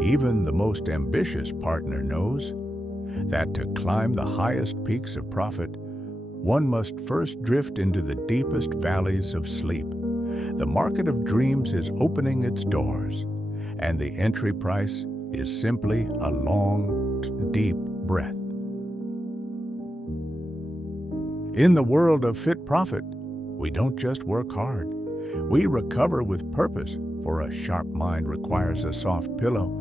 Even the most ambitious partner knows that to climb the highest peaks of profit, one must first drift into the deepest valleys of sleep. The market of dreams is opening its doors, and the entry price is simply a long, deep breath. In the world of Fitprofit, we don't just work hard. We recover with purpose, for a sharp mind requires a soft pillow,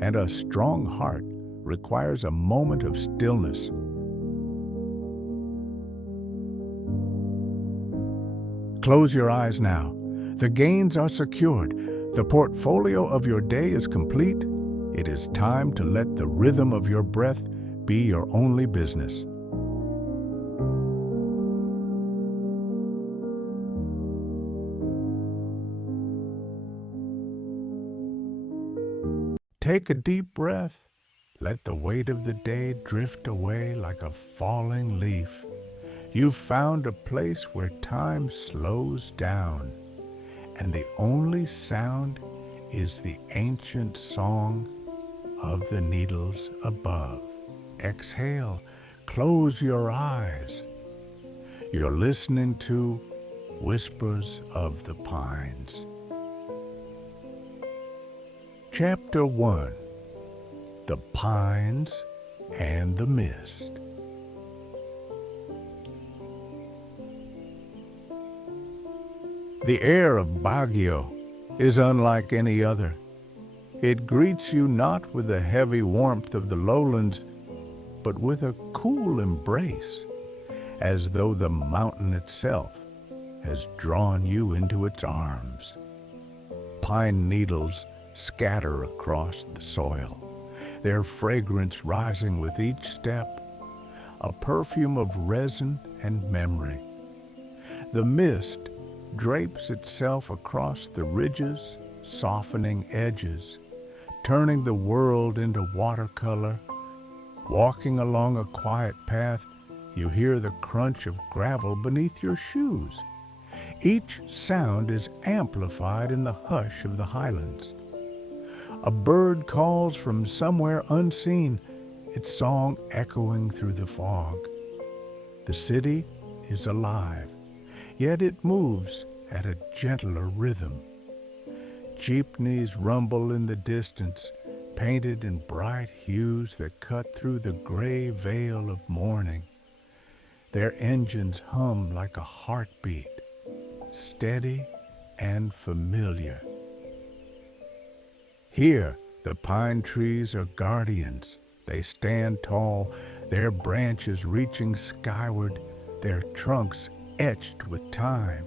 and a strong heart requires a moment of stillness. Close your eyes now. The gains are secured. The portfolio of your day is complete. It is time to let the rhythm of your breath be your only business. Take a deep breath. Let the weight of the day drift away like a falling leaf. You've found a place where time slows down, and the only sound is the ancient song of the needles above. Exhale, close your eyes. You're listening to Whispers of the Pines. Chapter 1: The Pines and the Mist. The air of Baguio is unlike any other. It greets you not with the heavy warmth of the lowlands, but with a cool embrace, as though the mountain itself has drawn you into its arms. Pine needles scatter across the soil, their fragrance rising with each step, a perfume of resin and memory. The mist drapes itself across the ridges, softening edges, turning the world into watercolor. Walking along a quiet path, you hear the crunch of gravel beneath your shoes. Each sound is amplified in the hush of the highlands. A bird calls from somewhere unseen, its song echoing through the fog. The city is alive, yet it moves at a gentler rhythm. Jeepneys rumble in the distance, painted in bright hues that cut through the gray veil of morning. Their engines hum like a heartbeat, steady and familiar. Here, the pine trees are guardians. They stand tall, their branches reaching skyward, their trunks etched with time.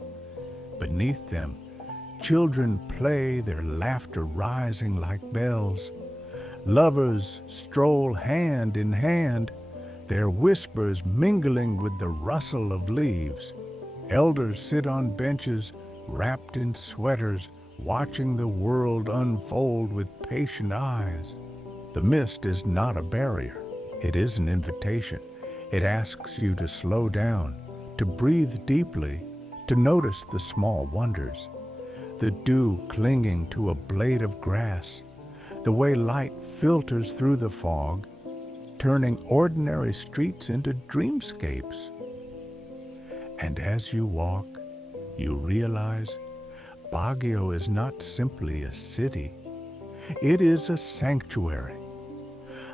Beneath them, children play, their laughter rising like bells. Lovers stroll hand in hand, their whispers mingling with the rustle of leaves. Elders sit on benches, wrapped in sweaters, watching the world unfold with patient eyes. The mist is not a barrier. It is an invitation. It asks you to slow down, to breathe deeply, to notice the small wonders. The dew clinging to a blade of grass, the way light filters through the fog, turning ordinary streets into dreamscapes. And as you walk, you realize Baguio is not simply a city. It is a sanctuary,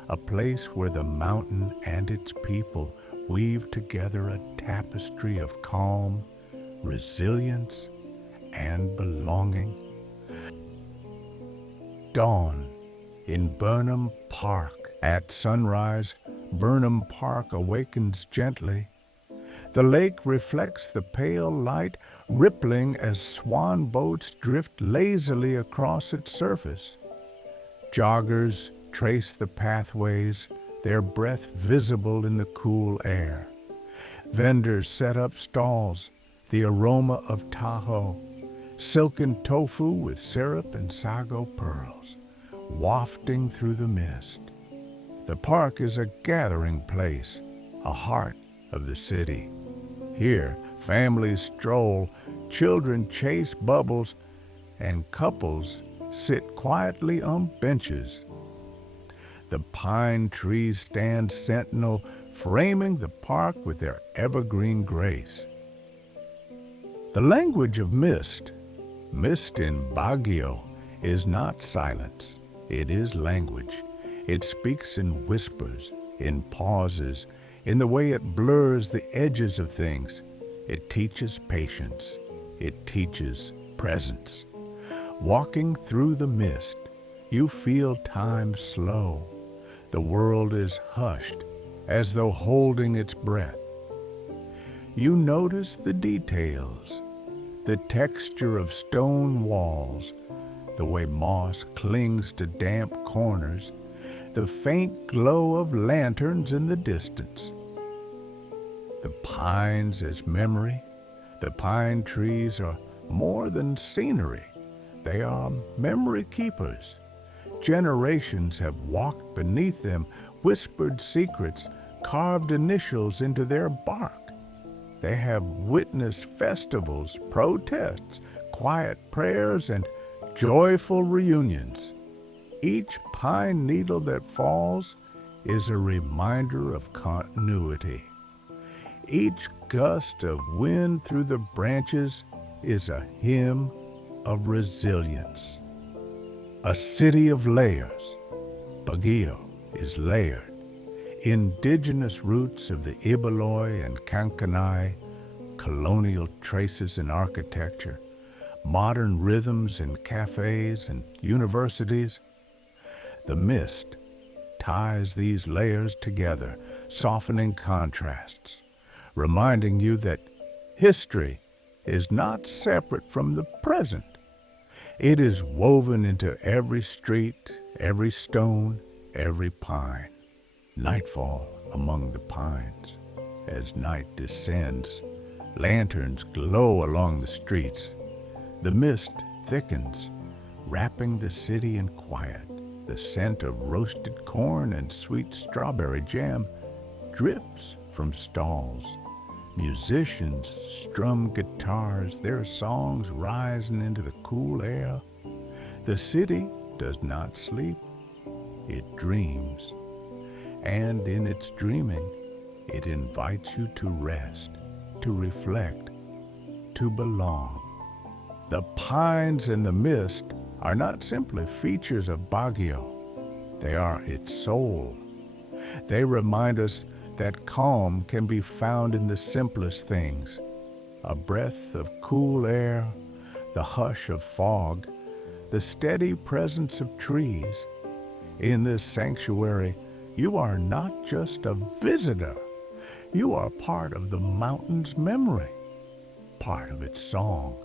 a place where the mountain and its people weave together a tapestry of calm, resilience, and belonging. Dawn in Burnham Park. At sunrise, Burnham Park awakens gently. The lake reflects the pale light, rippling as swan boats drift lazily across its surface. Joggers trace the pathways, their breath visible in the cool air. Vendors set up stalls, the aroma of taho, silken tofu with syrup and sago pearls, wafting through the mist. The park is a gathering place, a heart of the city. Here, families stroll, children chase bubbles, and couples sit quietly on benches. The pine trees stand sentinel, framing the park with their evergreen grace. The language of mist, mist in Baguio, is not silence. It is language. It speaks in whispers, in pauses, in the way it blurs the edges of things. It teaches patience. It teaches presence. Walking through the mist, you feel time slow. The world is hushed, as though holding its breath. You notice the details, the texture of stone walls, the way moss clings to damp corners, the faint glow of lanterns in the distance. The pines as memory, the pine trees are more than scenery. They are memory keepers. Generations have walked beneath them, whispered secrets, carved initials into their bark. They have witnessed festivals, protests, quiet prayers, and joyful reunions. Each pine needle that falls is a reminder of continuity. Each gust of wind through the branches is a hymn of resilience. A city of layers. Baguio is layered. Indigenous roots of the Ibaloi and Kankanai, colonial traces in architecture, modern rhythms in cafes and universities. The mist ties these layers together, softening contrasts, reminding you that history is not separate from the present. It is woven into every street, every stone, every pine. Nightfall among the pines. As night descends, lanterns glow along the streets. The mist thickens, wrapping the city in quiet. The scent of roasted corn and sweet strawberry jam drifts from stalls. Musicians strum guitars, their songs rising into the cool air. The city does not sleep, it dreams. And in its dreaming, it invites you to rest, to reflect, to belong. The pines and the mist are not simply features of Baguio. They are its soul. They remind us that calm can be found in the simplest things. A breath of cool air, the hush of fog, the steady presence of trees. In this sanctuary, you are not just a visitor. You are part of the mountain's memory, part of its song.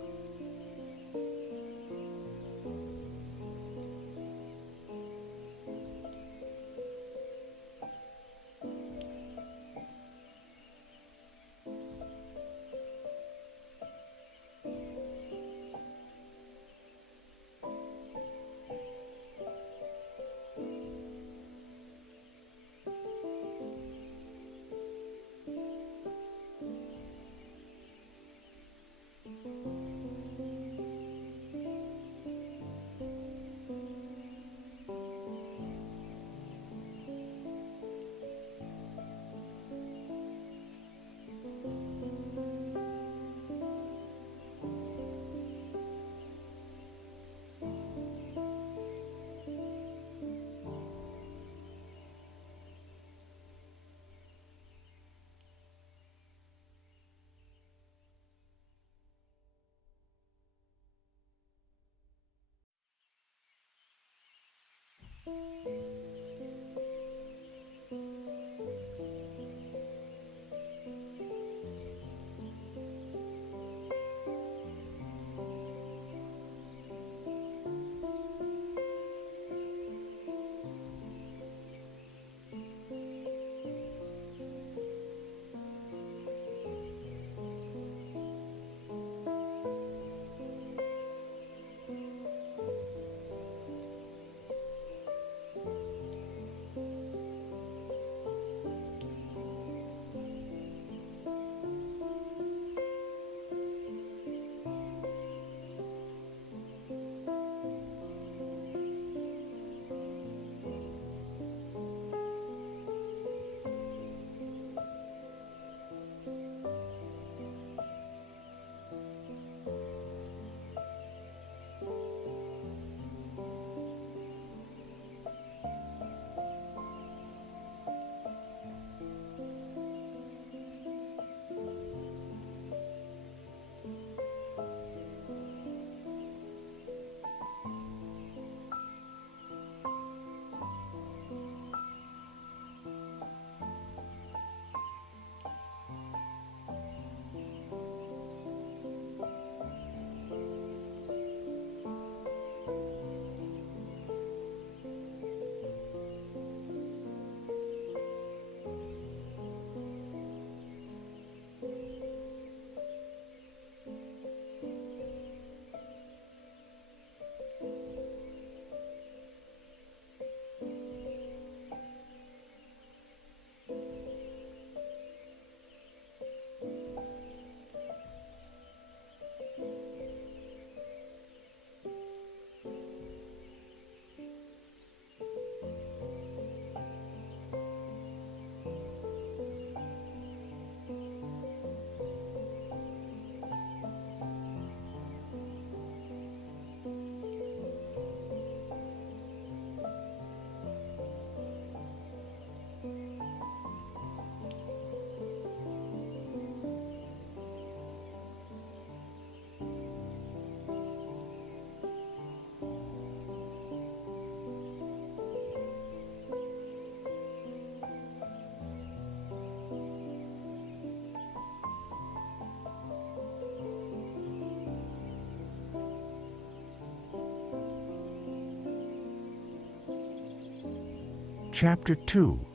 Chapter 2,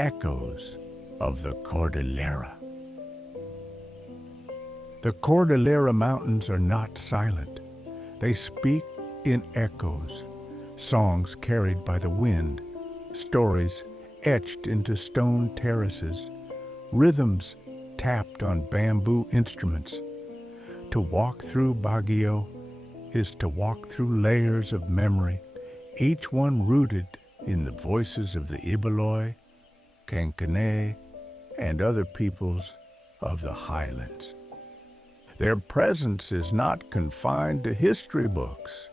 Echoes of the Cordillera. The Cordillera Mountains are not silent. They speak in echoes, songs carried by the wind, stories etched into stone terraces, rhythms tapped on bamboo instruments. To walk through Baguio is to walk through layers of memory, each one rooted in the voices of the Ibaloi, Kankanaey, and other peoples of the highlands. Their presence is not confined to history books.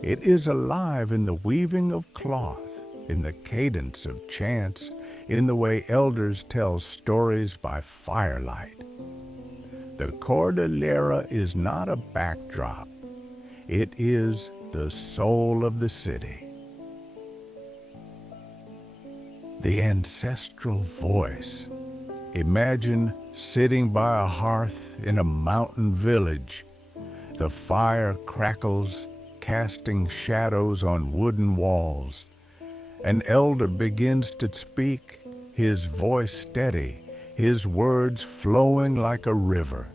It is alive in the weaving of cloth, in the cadence of chants, in the way elders tell stories by firelight. The Cordillera is not a backdrop. It is the soul of the city. The ancestral voice. Imagine sitting by a hearth in a mountain village. The fire crackles, casting shadows on wooden walls. An elder begins to speak, his voice steady, his words flowing like a river.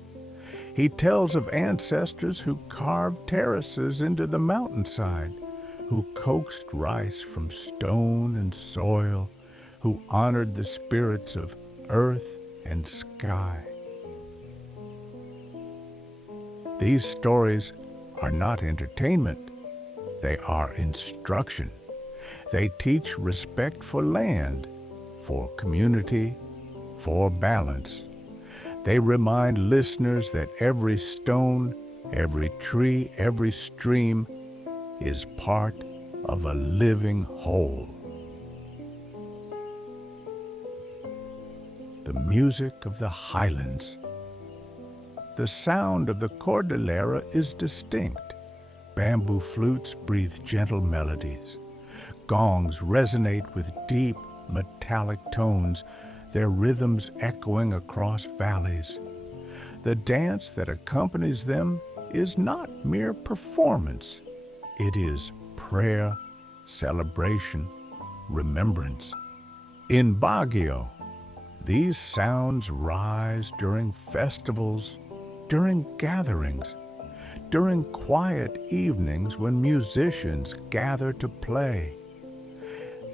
He tells of ancestors who carved terraces into the mountainside, who coaxed rice from stone and soil, who honored the spirits of earth and sky. These stories are not entertainment. They are instruction. They teach respect for land, for community, for balance. They remind listeners that every stone, every tree, every stream is part of a living whole. The music of the highlands. The sound of the Cordillera is distinct. Bamboo flutes breathe gentle melodies. Gongs resonate with deep, metallic tones, their rhythms echoing across valleys. The dance that accompanies them is not mere performance. It is prayer, celebration, remembrance. In Baguio, these sounds rise during festivals, during gatherings, during quiet evenings when musicians gather to play.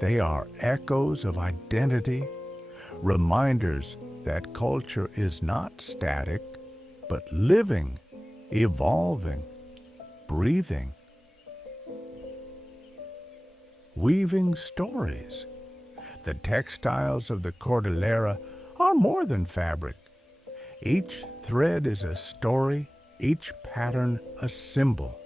They are echoes of identity, reminders that culture is not static, but living, evolving, breathing. Weaving stories. The textiles of the Cordillera are more than fabric. Each thread is a story, each pattern a symbol.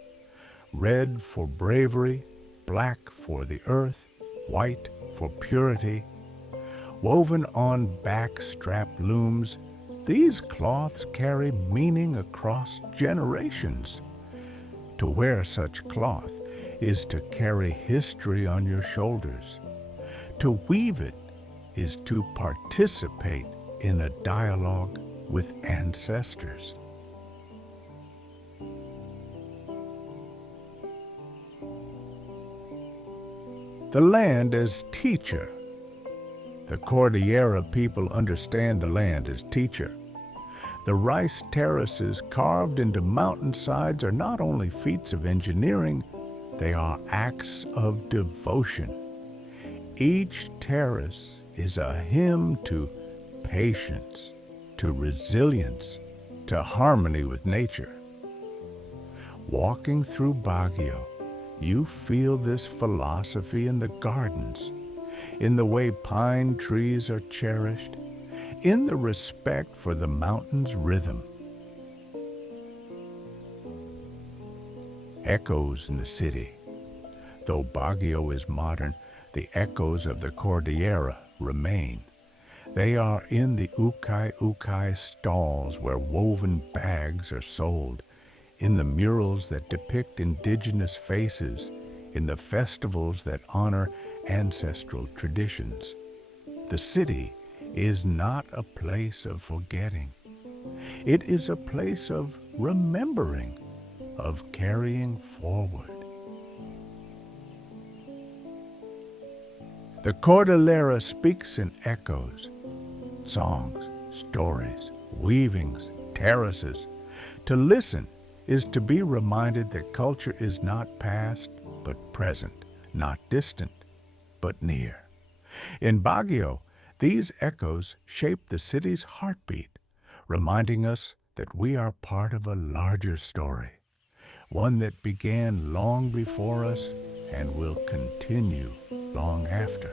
Red for bravery, black for the earth, white for purity. Woven on backstrap looms, these cloths carry meaning across generations. To wear such cloth is to carry history on your shoulders. To weave it is to participate in a dialogue with ancestors. The land as teacher. The Cordillera people understand the land as teacher. The rice terraces carved into mountainsides are not only feats of engineering, they are acts of devotion. Each terrace is a hymn to patience, to resilience, to harmony with nature. Walking through Baguio, you feel this philosophy in the gardens, in the way pine trees are cherished, in the respect for the mountain's rhythm. Echoes in the city. Though Baguio is modern, the echoes of the Cordillera remain. They are in the ukay-ukay stalls where woven bags are sold, in the murals that depict indigenous faces, in the festivals that honor ancestral traditions. The city is not a place of forgetting. It is a place of remembering, of carrying forward. The Cordillera speaks in echoes, songs, stories, weavings, terraces. To listen is to be reminded that culture is not past, but present, not distant, but near. In Baguio, these echoes shape the city's heartbeat, reminding us that we are part of a larger story, one that began long before us and will continue long after.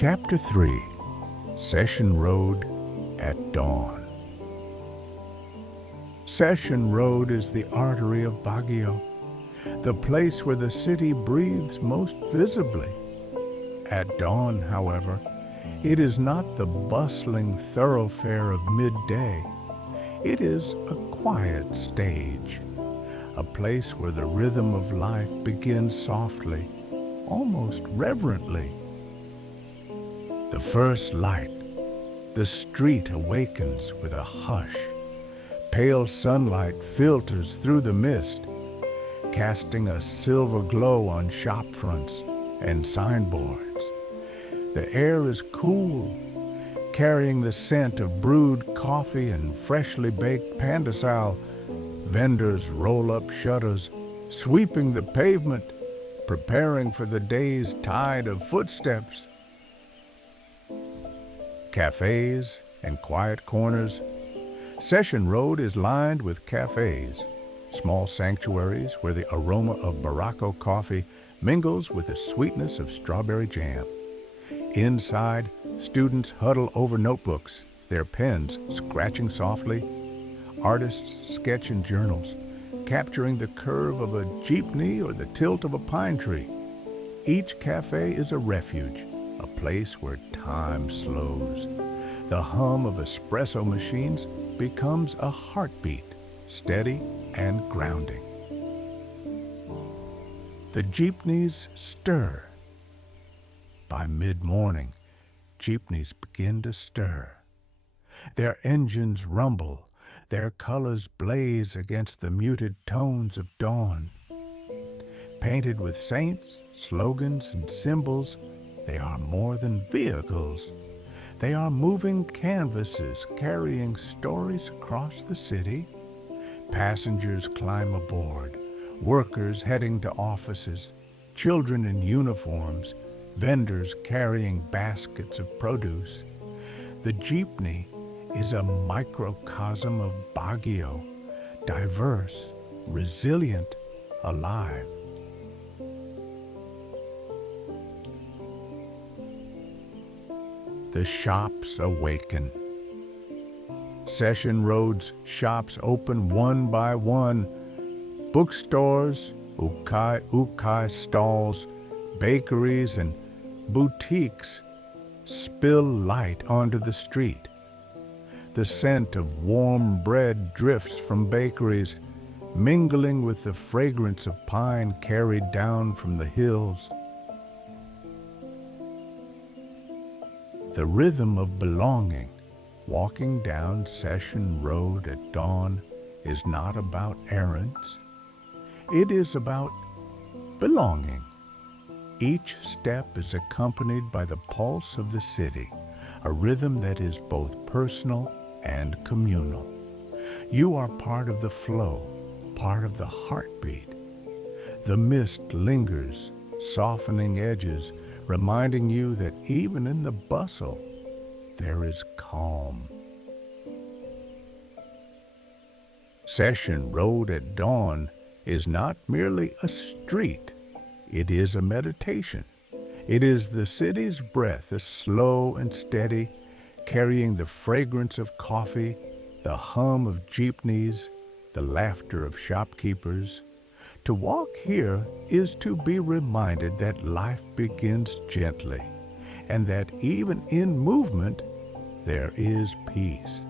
Chapter 3, Session Road at Dawn. Session Road is the artery of Baguio, the place where the city breathes most visibly. At dawn, however, it is not the bustling thoroughfare of midday. It is a quiet stage, a place where the rhythm of life begins softly, almost reverently. The first light, the street awakens with a hush. Pale sunlight filters through the mist, casting a silver glow on shop fronts and signboards. The air is cool, carrying the scent of brewed coffee and freshly baked pandesal. Vendors roll up shutters, sweeping the pavement, preparing for the day's tide of footsteps. Cafes and quiet corners. Session Road is lined with cafes, small sanctuaries where the aroma of Barako coffee mingles with the sweetness of strawberry jam. Inside, students huddle over notebooks, their pens scratching softly. Artists sketch in journals, capturing the curve of a jeepney or the tilt of a pine tree. Each cafe is a refuge, a place where time slows. The hum of espresso machines becomes a heartbeat, steady and grounding. The jeepneys stir. By mid-morning, jeepneys begin to stir. Their engines rumble, their colors blaze against the muted tones of dawn. Painted with saints, slogans, and symbols, they are more than vehicles. They are moving canvases carrying stories across the city. Passengers climb aboard, workers heading to offices, children in uniforms, vendors carrying baskets of produce. The jeepney is a microcosm of Baguio, diverse, resilient, alive. The shops awaken. Session Road's shops open one by one. Bookstores, ukai stalls, bakeries, and boutiques spill light onto the street. The scent of warm bread drifts from bakeries, mingling with the fragrance of pine carried down from the hills. The rhythm of belonging, walking down Session Road at dawn, is not about errands. It is about belonging. Each step is accompanied by the pulse of the city, a rhythm that is both personal and communal. You are part of the flow, part of the heartbeat. The mist lingers, softening edges, reminding you that even in the bustle, there is calm. Session Road at dawn is not merely a street. It is a meditation. It is the city's breath, as slow and steady, carrying the fragrance of coffee, the hum of jeepneys, the laughter of shopkeepers. To walk here is to be reminded that life begins gently, and that even in movement, there is peace.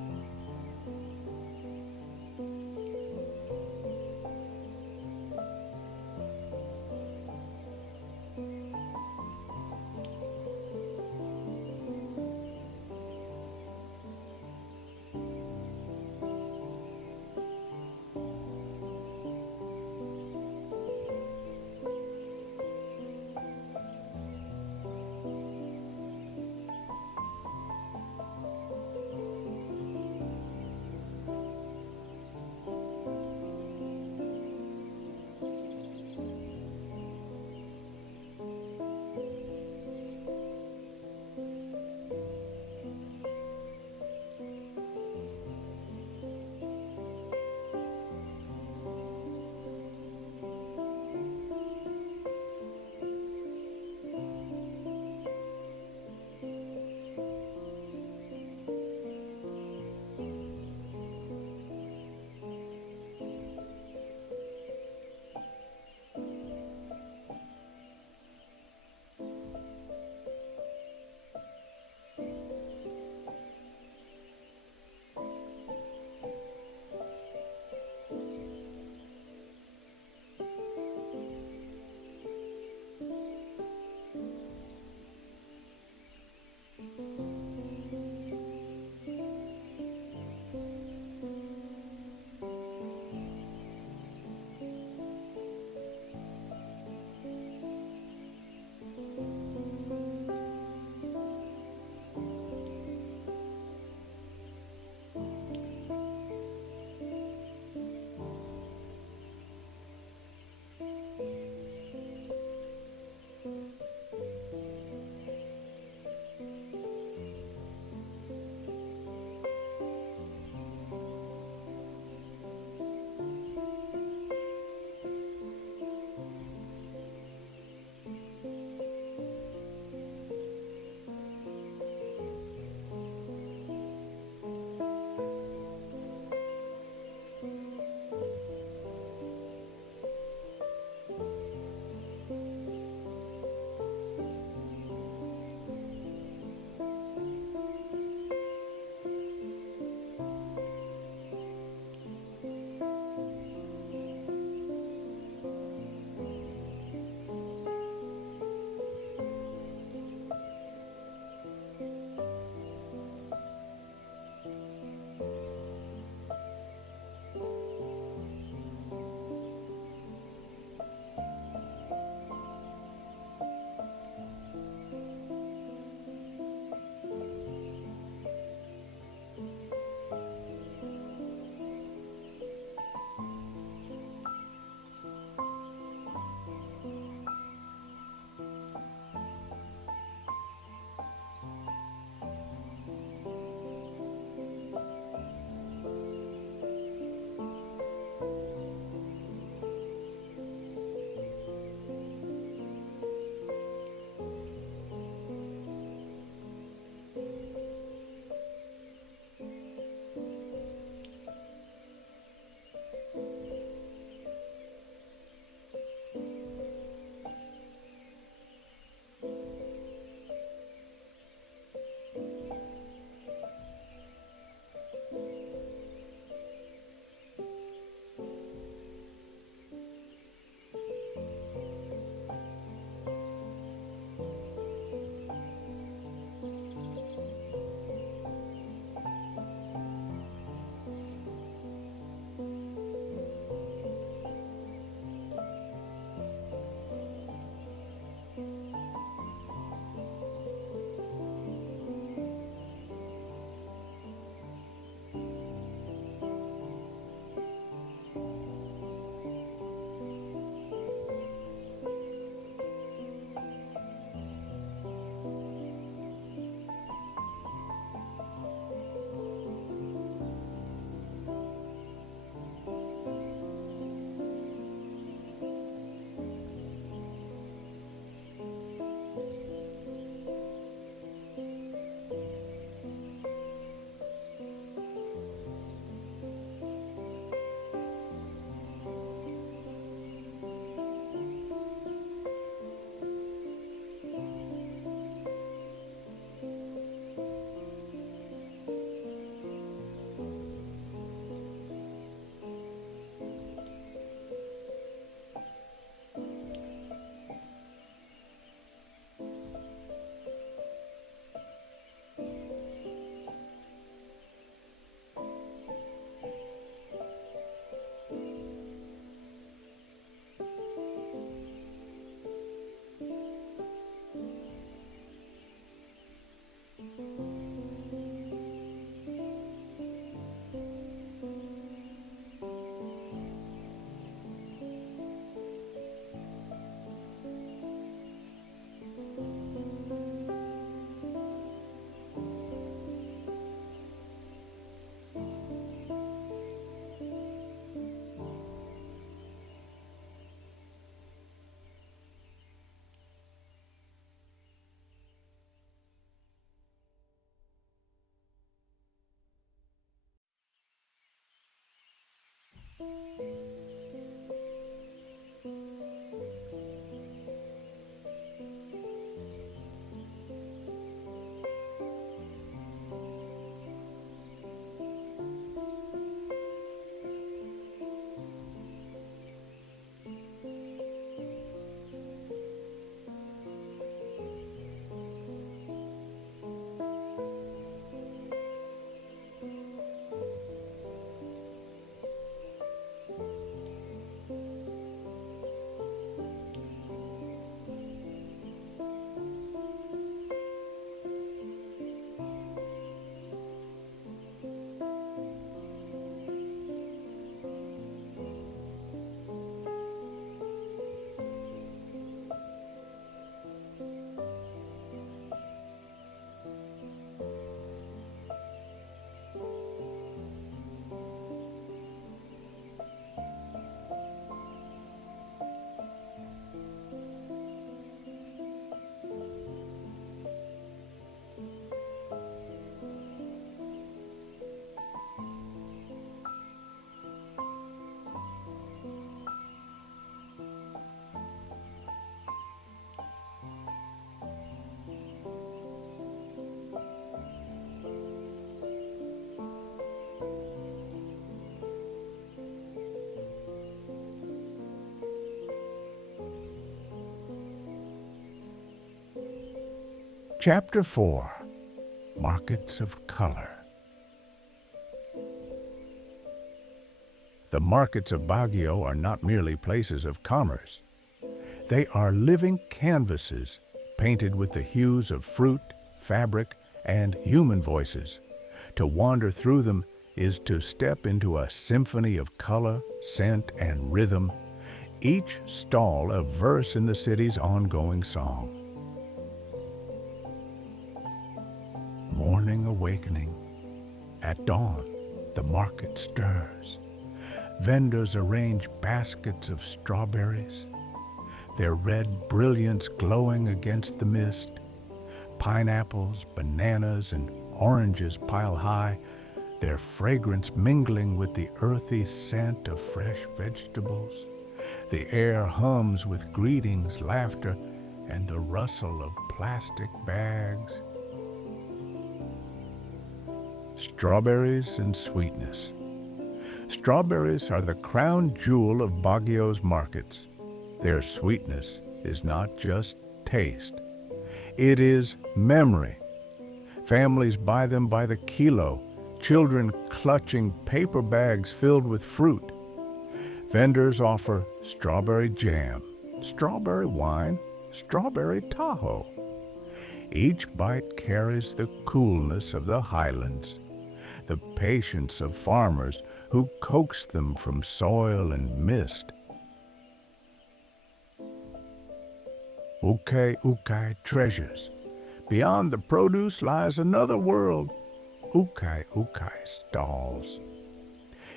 Chapter 4. Markets of Color. The markets of Baguio are not merely places of commerce. They are living canvases painted with the hues of fruit, fabric, and human voices. To wander through them is to step into a symphony of color, scent, and rhythm, each stall a verse in the city's ongoing song. Morning awakening. At dawn, the market stirs. Vendors arrange baskets of strawberries, their red brilliance glowing against the mist. Pineapples, bananas, and oranges pile high, their fragrance mingling with the earthy scent of fresh vegetables. The air hums with greetings, laughter, and the rustle of plastic bags. Strawberries and sweetness. Strawberries are the crown jewel of Baguio's markets. Their sweetness is not just taste. It is memory. Families buy them by the kilo, children clutching paper bags filled with fruit. Vendors offer strawberry jam, strawberry wine, strawberry Tahoe. Each bite carries the coolness of the highlands, the patience of farmers who coax them from soil and mist. Ukay treasures. Beyond the produce lies another world. Ukay stalls.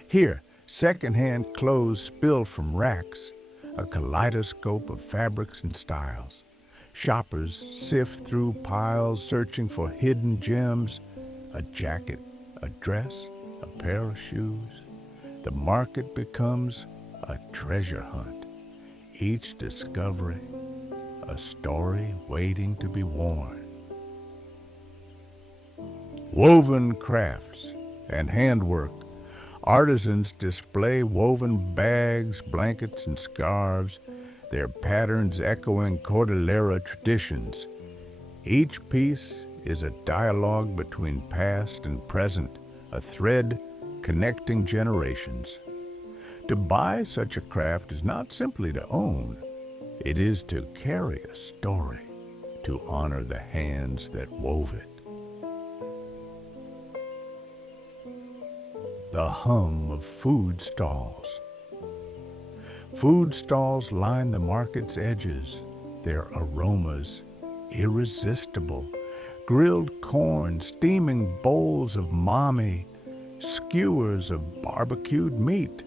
Here, second-hand clothes spill from racks, a kaleidoscope of fabrics and styles. Shoppers sift through piles searching for hidden gems, a jacket, a dress, a pair of shoes. The market becomes a treasure hunt. Each discovery, a story waiting to be worn. Woven crafts and handwork. Artisans display woven bags, blankets, and scarves, their patterns echoing Cordillera traditions. Each piece is a dialogue between past and present, a thread connecting generations. To buy such a craft is not simply to own. It is to carry a story, to honor the hands that wove it. The hum of food stalls. Food stalls line the market's edges, their aromas irresistible. Grilled corn, steaming bowls of mami, skewers of barbecued meat.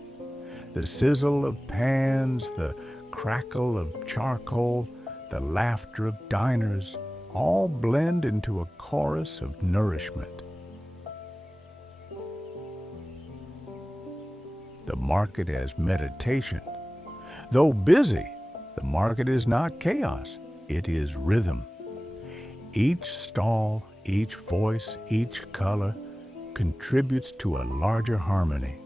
The sizzle of pans, the crackle of charcoal, the laughter of diners, all blend into a chorus of nourishment. The market as meditation. Though busy, the market is not chaos, it is rhythm. Each stall, each voice, each color contributes to a larger harmony.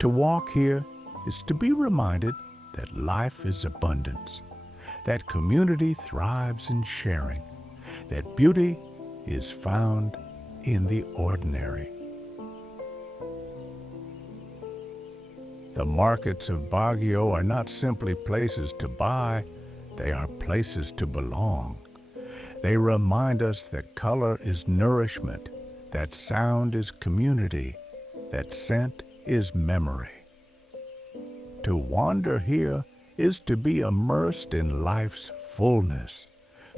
To walk here is to be reminded that life is abundance, that community thrives in sharing, that beauty is found in the ordinary. The markets of Baguio are not simply places to buy, they are places to belong. They remind us that color is nourishment, that sound is community, that scent is memory. To wander here is to be immersed in life's fullness,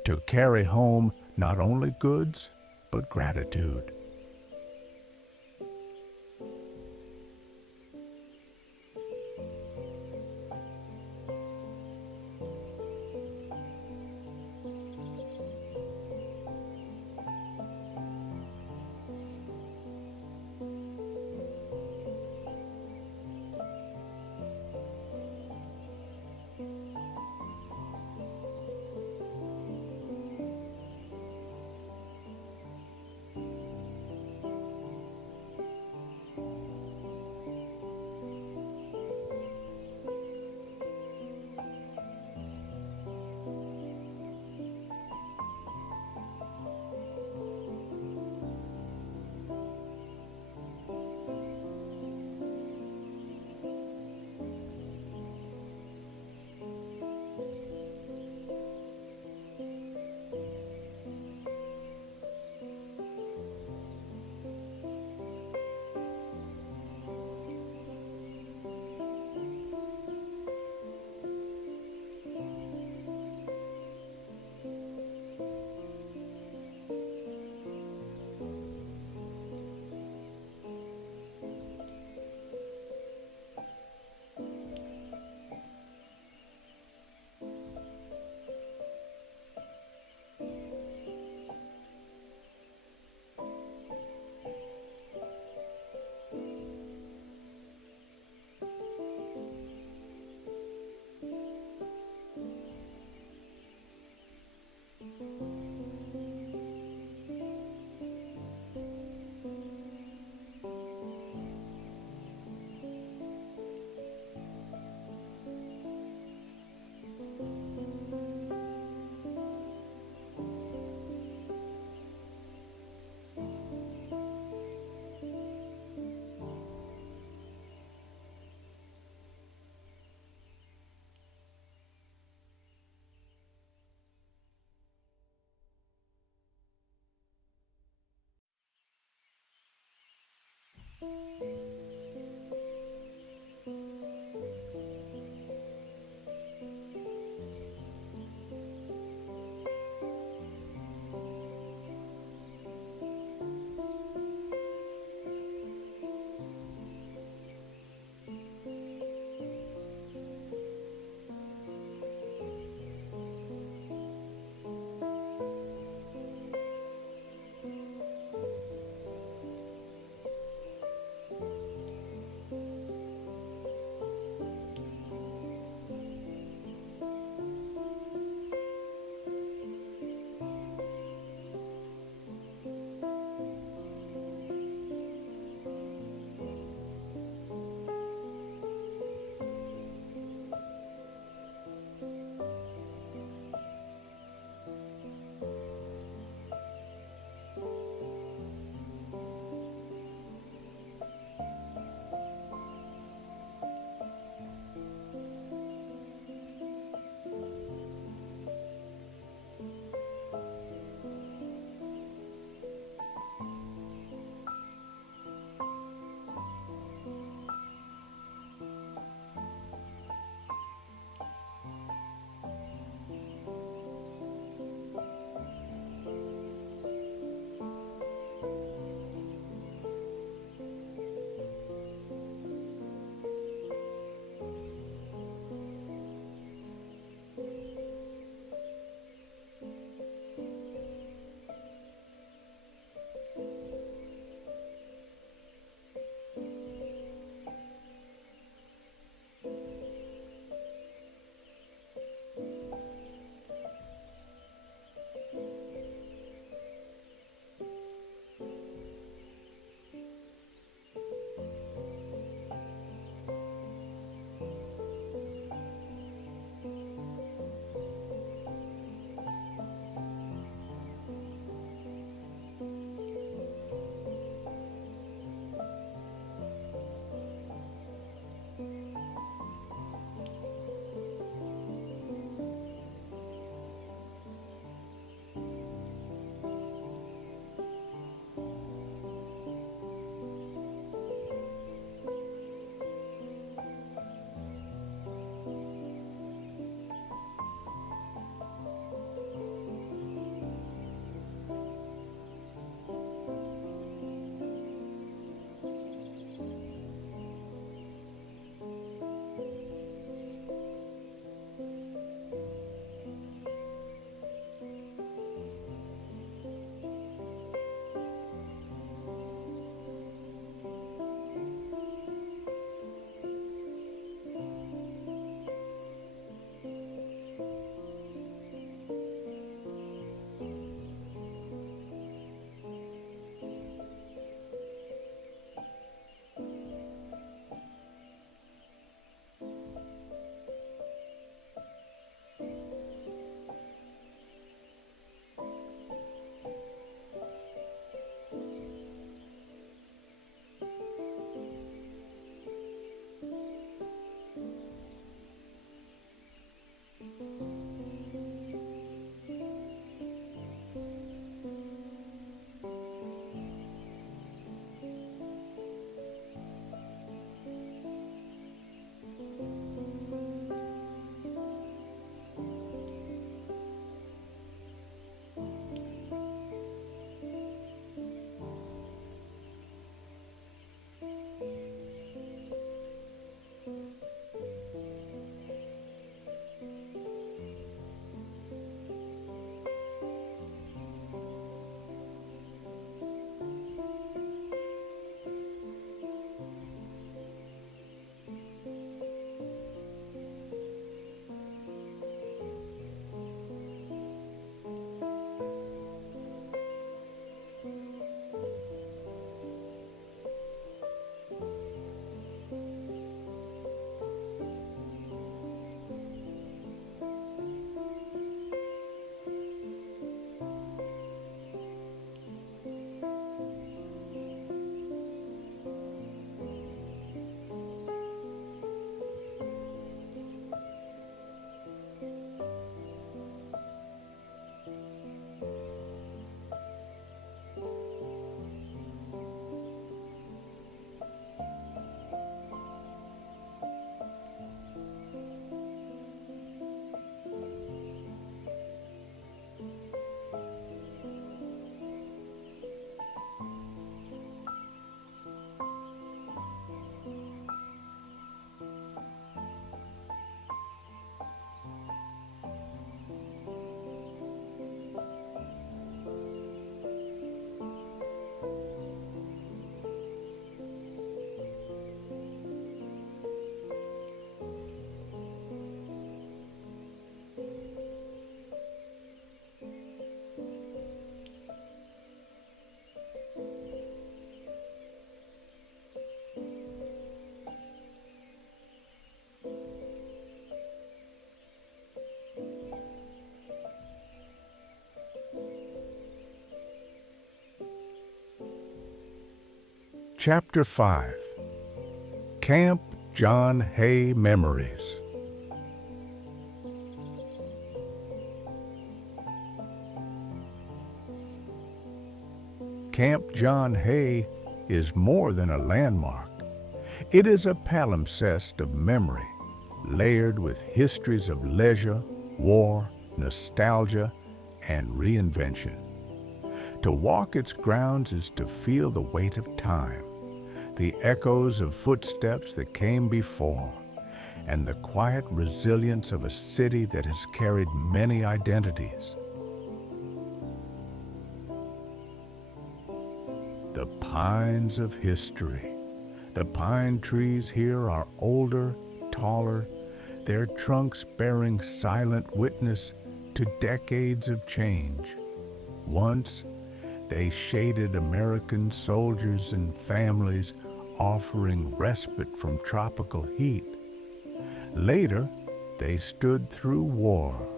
to carry home not only goods, but gratitude. Chapter 5. Camp John Hay Memories. Camp John Hay is more than a landmark. It is a palimpsest of memory, layered with histories of leisure, war, nostalgia, and reinvention. To walk its grounds is to feel the weight of time, the echoes of footsteps that came before, and the quiet resilience of a city that has carried many identities. The pines of history. The pine trees here are older, taller, their trunks bearing silent witness to decades of change. Once, they shaded American soldiers and families, offering respite from tropical heat. Later, they stood through war,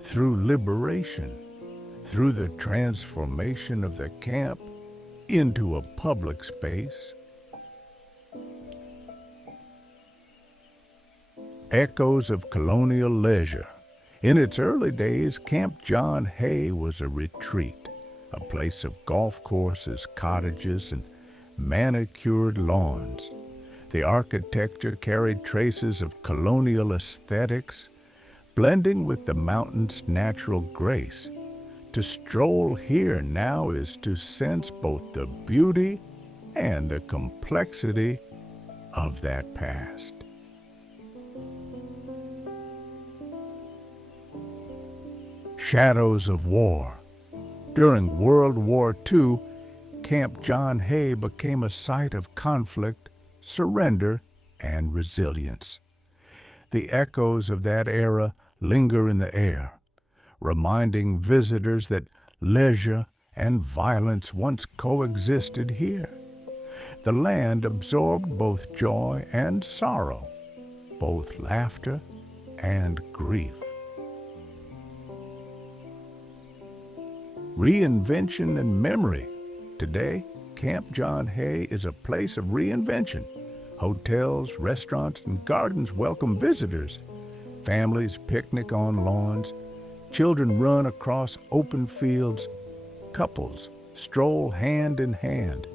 through liberation, through the transformation of the camp into a public space. Echoes of colonial leisure. In its early days, Camp John Hay was a retreat, a place of golf courses, cottages, and manicured lawns. The architecture carried traces of colonial aesthetics, blending with the mountain's natural grace. To stroll here now is to sense both the beauty and the complexity of that past. Shadows of war. During World War II, Camp John Hay became a site of conflict, surrender, and resilience. The echoes of that era linger in the air, reminding visitors that leisure and violence once coexisted here. The land absorbed both joy and sorrow, both laughter and grief. Reinvention and memory. Today, Camp John Hay is a place of reinvention. Hotels, restaurants, and gardens welcome visitors. Families picnic on lawns. Children run across open fields. Couples stroll hand in hand.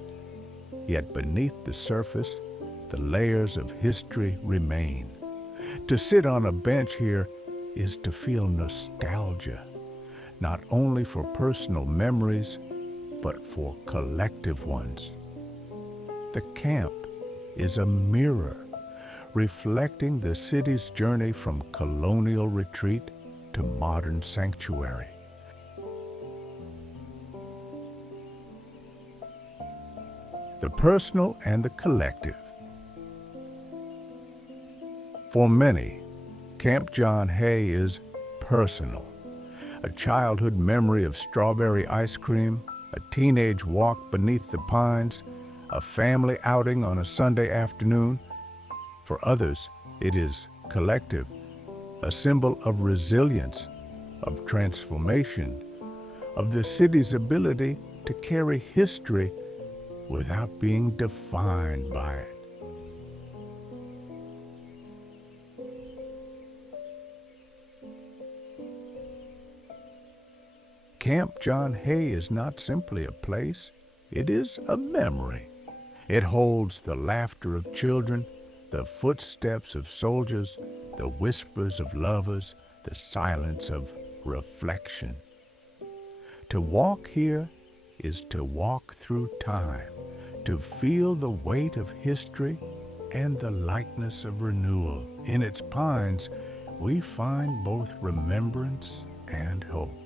Yet beneath the surface, the layers of history remain. To sit on a bench here is to feel nostalgia, not only for personal memories, but for collective ones. The camp is a mirror, reflecting the city's journey from colonial retreat to modern sanctuary. The personal and the collective. For many, Camp John Hay is personal. A childhood memory of strawberry ice cream, a teenage walk beneath the pines, a family outing on a Sunday afternoon. For others, it is collective, a symbol of resilience, of transformation, of the city's ability to carry history without being defined by it. Camp John Hay is not simply a place, it is a memory. It holds the laughter of children, the footsteps of soldiers, the whispers of lovers, the silence of reflection. To walk here is to walk through time, to feel the weight of history and the lightness of renewal. In its pines, we find both remembrance and hope.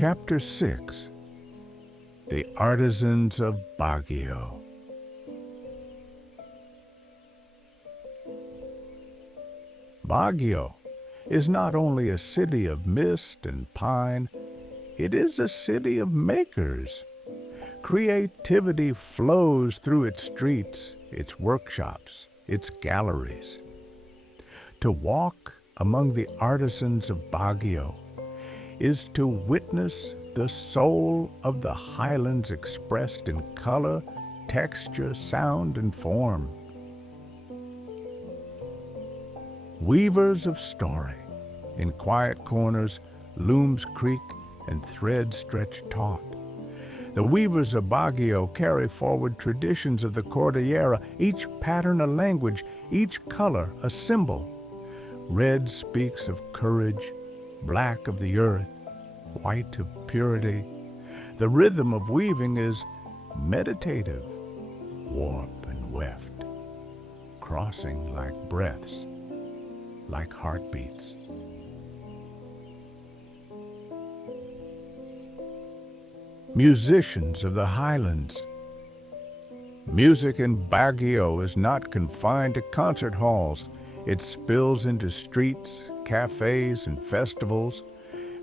Chapter 6. The Artisans of Baguio. Baguio is not only a city of mist and pine, it is a city of makers. Creativity flows through its streets, its workshops, its galleries. To walk among the artisans of Baguio is to witness the soul of the highlands expressed in color, texture, sound, and form. Weavers of story, in quiet corners, looms creak and threads stretch taut. The weavers of Baguio carry forward traditions of the Cordillera, each pattern a language, each color a symbol. Red speaks of courage, black of the earth, white of purity. The rhythm of weaving is meditative, warp and weft, crossing like breaths, like heartbeats. Musicians of the highlands. Music in Baguio is not confined to concert halls. It spills into streets, cafes, and festivals.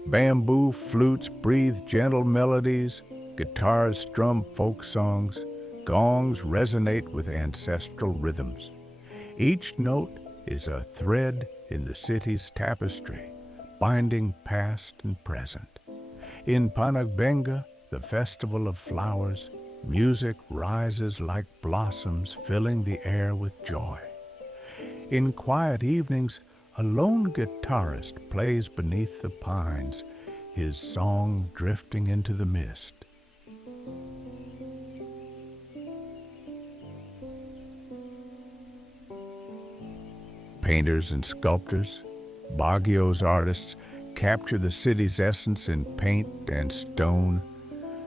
Bamboo flutes breathe gentle melodies, guitars strum folk songs, gongs resonate with ancestral rhythms. Each note is a thread in the city's tapestry, binding past and present. In Panagbenga, the festival of flowers, music rises like blossoms, filling the air with joy. In quiet evenings, a lone guitarist plays beneath the pines, his song drifting into the mist. Painters and sculptors, Baguio's artists, capture the city's essence in paint and stone.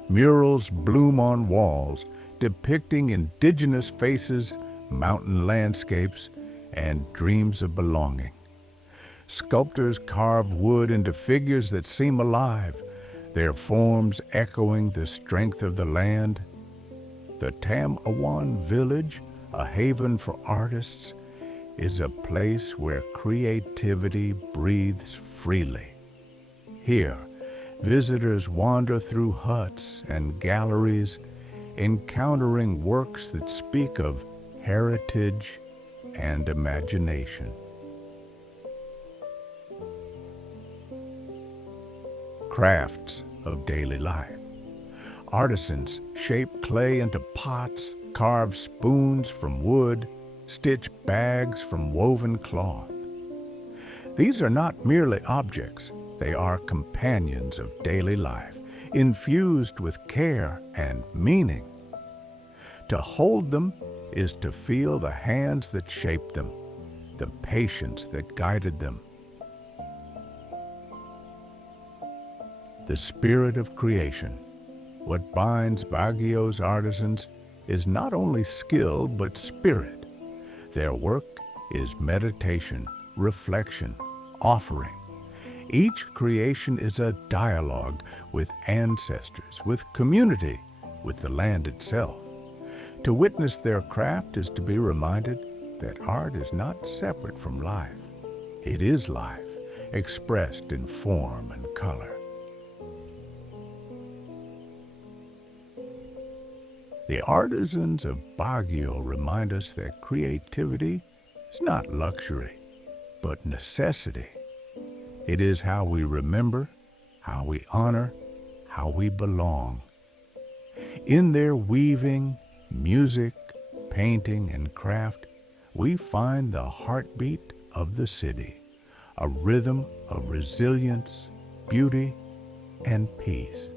Murals bloom on walls, depicting indigenous faces, mountain landscapes, and dreams of belonging. Sculptors carve wood into figures that seem alive, their forms echoing the strength of the land. The Tam-Awan village, a haven for artists, is a place where creativity breathes freely. Here, visitors wander through huts and galleries, encountering works that speak of heritage and imagination. Crafts of daily life. Artisans shape clay into pots, carve spoons from wood, stitch bags from woven cloth. These are not merely objects, they are companions of daily life, infused with care and meaning. To hold them is to feel the hands that shaped them, the patience that guided them. The spirit of creation, what binds Baguio's artisans, is not only skill but spirit. Their work is meditation, reflection, offering. Each creation is a dialogue with ancestors, with community, with the land itself. To witness their craft is to be reminded that art is not separate from life. It is life, expressed in form and color. The artisans of Baguio remind us that creativity is not luxury, but necessity. It is how we remember, how we honor, how we belong. In their weaving, music, painting, and craft, we find the heartbeat of the city, a rhythm of resilience, beauty, and peace.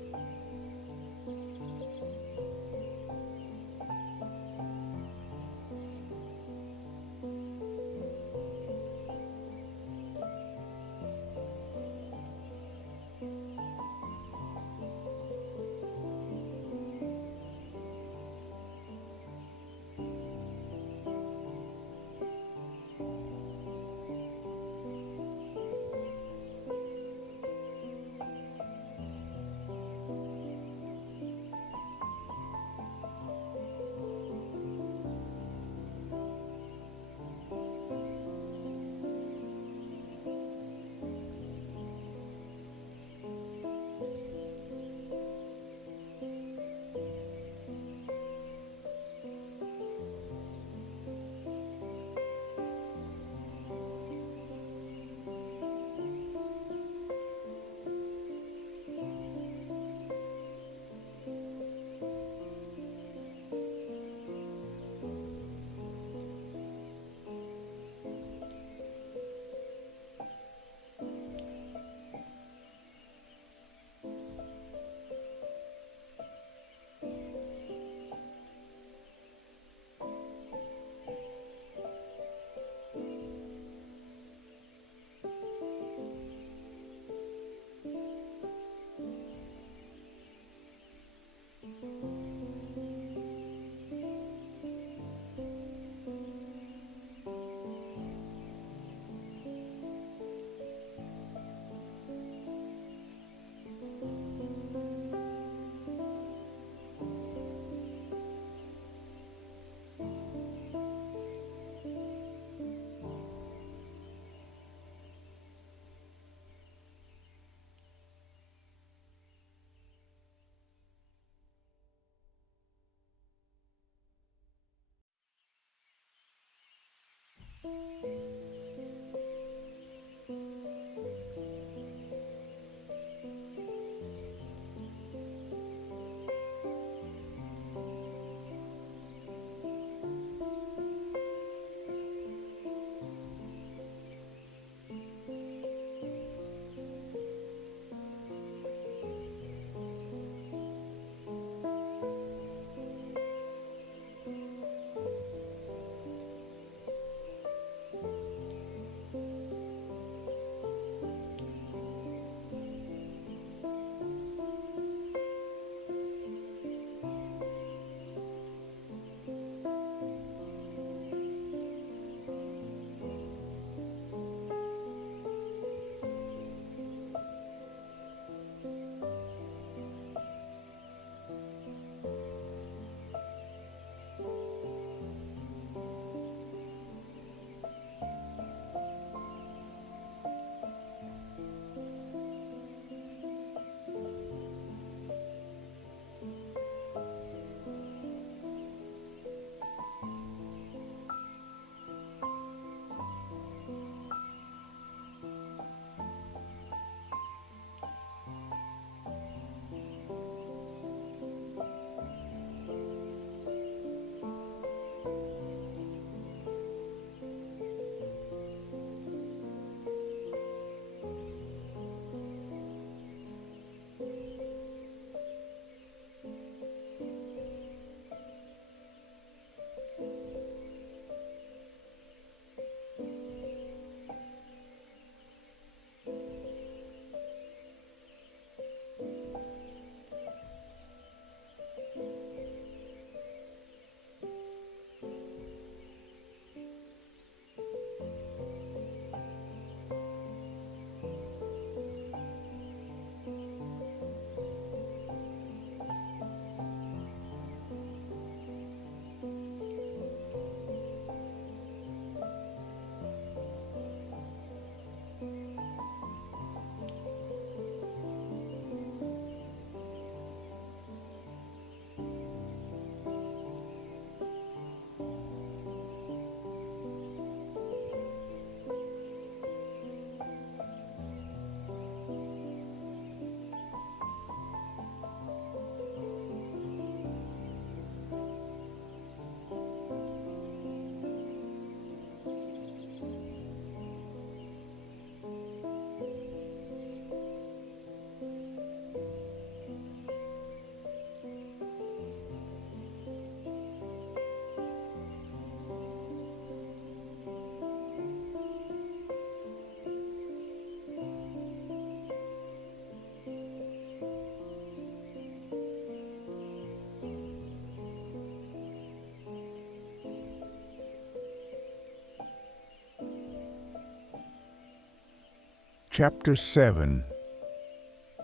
Chapter 7,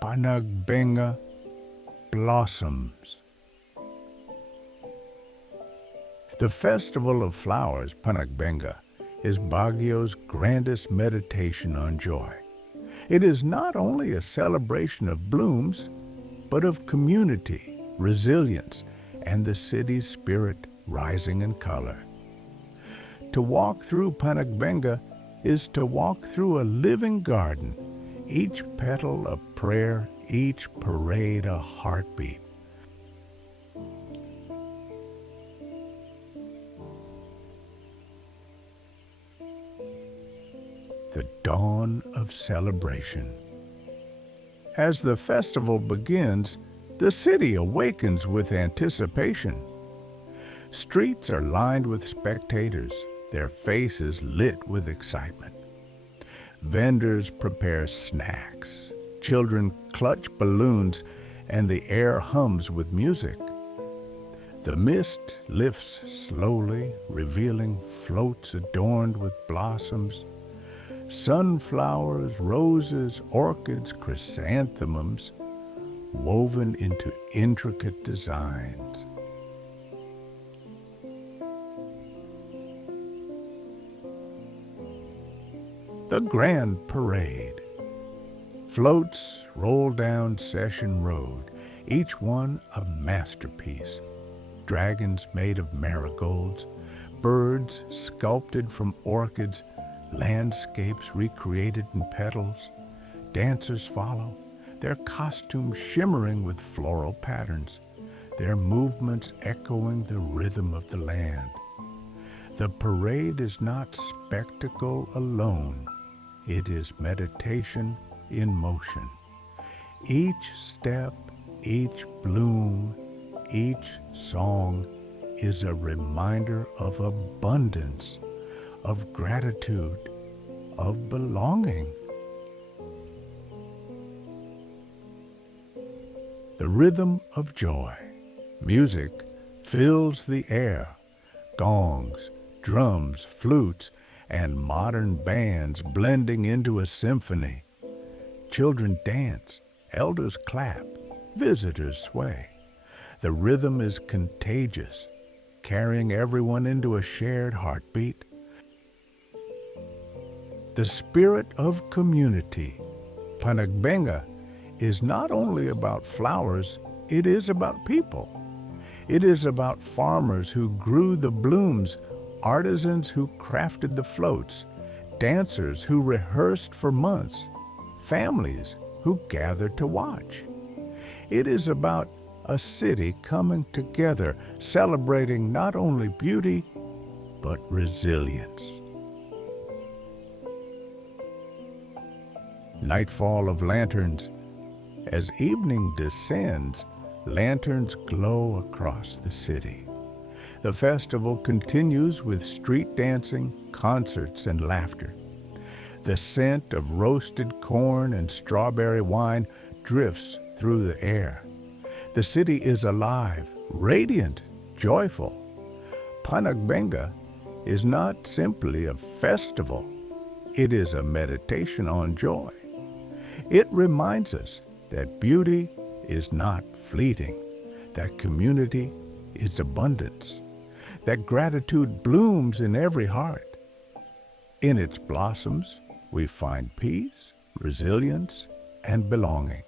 Panagbenga Blossoms. The Festival of Flowers, Panagbenga, is Baguio's grandest meditation on joy. It is not only a celebration of blooms, but of community, resilience, and the city's spirit rising in color. To walk through Panagbenga is to walk through a living garden, each petal a prayer, each parade a heartbeat. The dawn of celebration. As the festival begins, the city awakens with anticipation. Streets are lined with spectators, their faces lit with excitement. Vendors prepare snacks, children clutch balloons, and the air hums with music. The mist lifts slowly, revealing floats adorned with blossoms. Sunflowers, roses, orchids, chrysanthemums, woven into intricate designs. The Grand Parade. Floats roll down Session Road, each one a masterpiece. Dragons made of marigolds, birds sculpted from orchids, landscapes recreated in petals. Dancers follow, their costumes shimmering with floral patterns, their movements echoing the rhythm of the land. The parade is not spectacle alone. It is meditation in motion. Each step, each bloom, each song is a reminder of abundance, of gratitude, of belonging. The rhythm of joy. Music fills the air. Gongs, drums, flutes, and modern bands blending into a symphony. Children dance, elders clap, visitors sway. The rhythm is contagious, carrying everyone into a shared heartbeat. The spirit of community. Panagbenga is not only about flowers, it is about people. It is about farmers who grew the blooms, artisans who crafted the floats, dancers who rehearsed for months, families who gathered to watch. It is about a city coming together, celebrating not only beauty, but resilience. Nightfall of lanterns. As evening descends, lanterns glow across the city. The festival continues with street dancing, concerts, and laughter. The scent of roasted corn and strawberry wine drifts through the air. The city is alive, radiant, joyful. Panagbenga is not simply a festival. It is a meditation on joy. It reminds us that beauty is not fleeting, that community is abundance, that gratitude blooms in every heart. In its blossoms, we find peace, resilience, and belonging.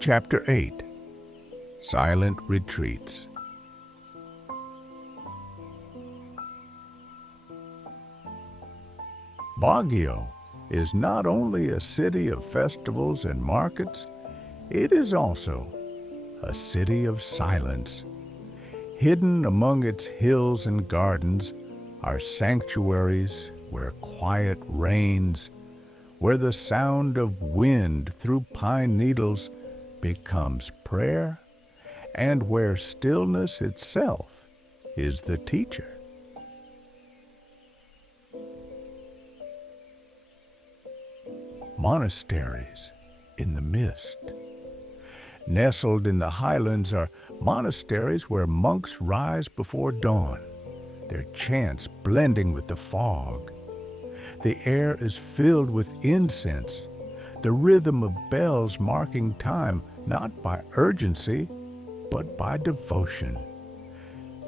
Chapter 8. Silent Retreats. Baguio is not only a city of festivals and markets, it is also a city of silence. Hidden among its hills and gardens are sanctuaries where quiet reigns, where the sound of wind through pine needles becomes prayer, and where stillness itself is the teacher. Monasteries in the mist. Nestled in the highlands are monasteries where monks rise before dawn, their chants blending with the fog. The air is filled with incense, the rhythm of bells marking time not by urgency, but by devotion.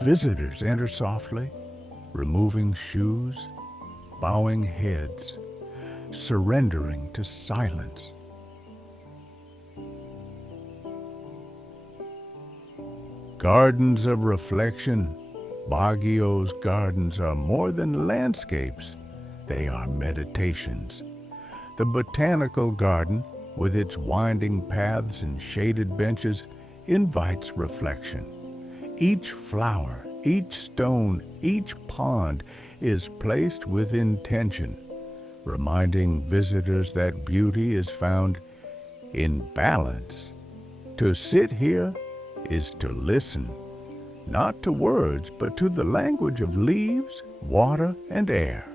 Visitors enter softly, removing shoes, bowing heads, surrendering to silence. Gardens of reflection. Baguio's gardens are more than landscapes. They are meditations. The botanical garden, with its winding paths and shaded benches, invites reflection. Each flower, each stone, each pond is placed with intention, reminding visitors that beauty is found in balance. To sit here is to listen, not to words, but to the language of leaves, water, and air.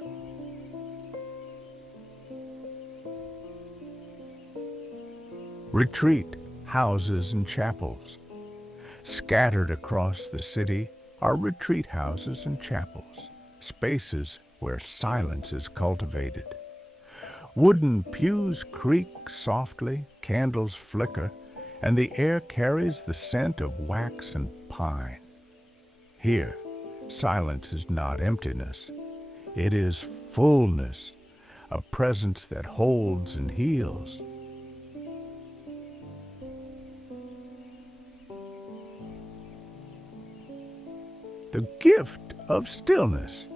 Retreat houses and chapels. Scattered across the city are retreat houses and chapels, spaces where silence is cultivated. Wooden pews creak softly, candles flicker, and the air carries the scent of wax and pine. Here, silence is not emptiness. It is fullness, a presence that holds and heals. The gift of stillness.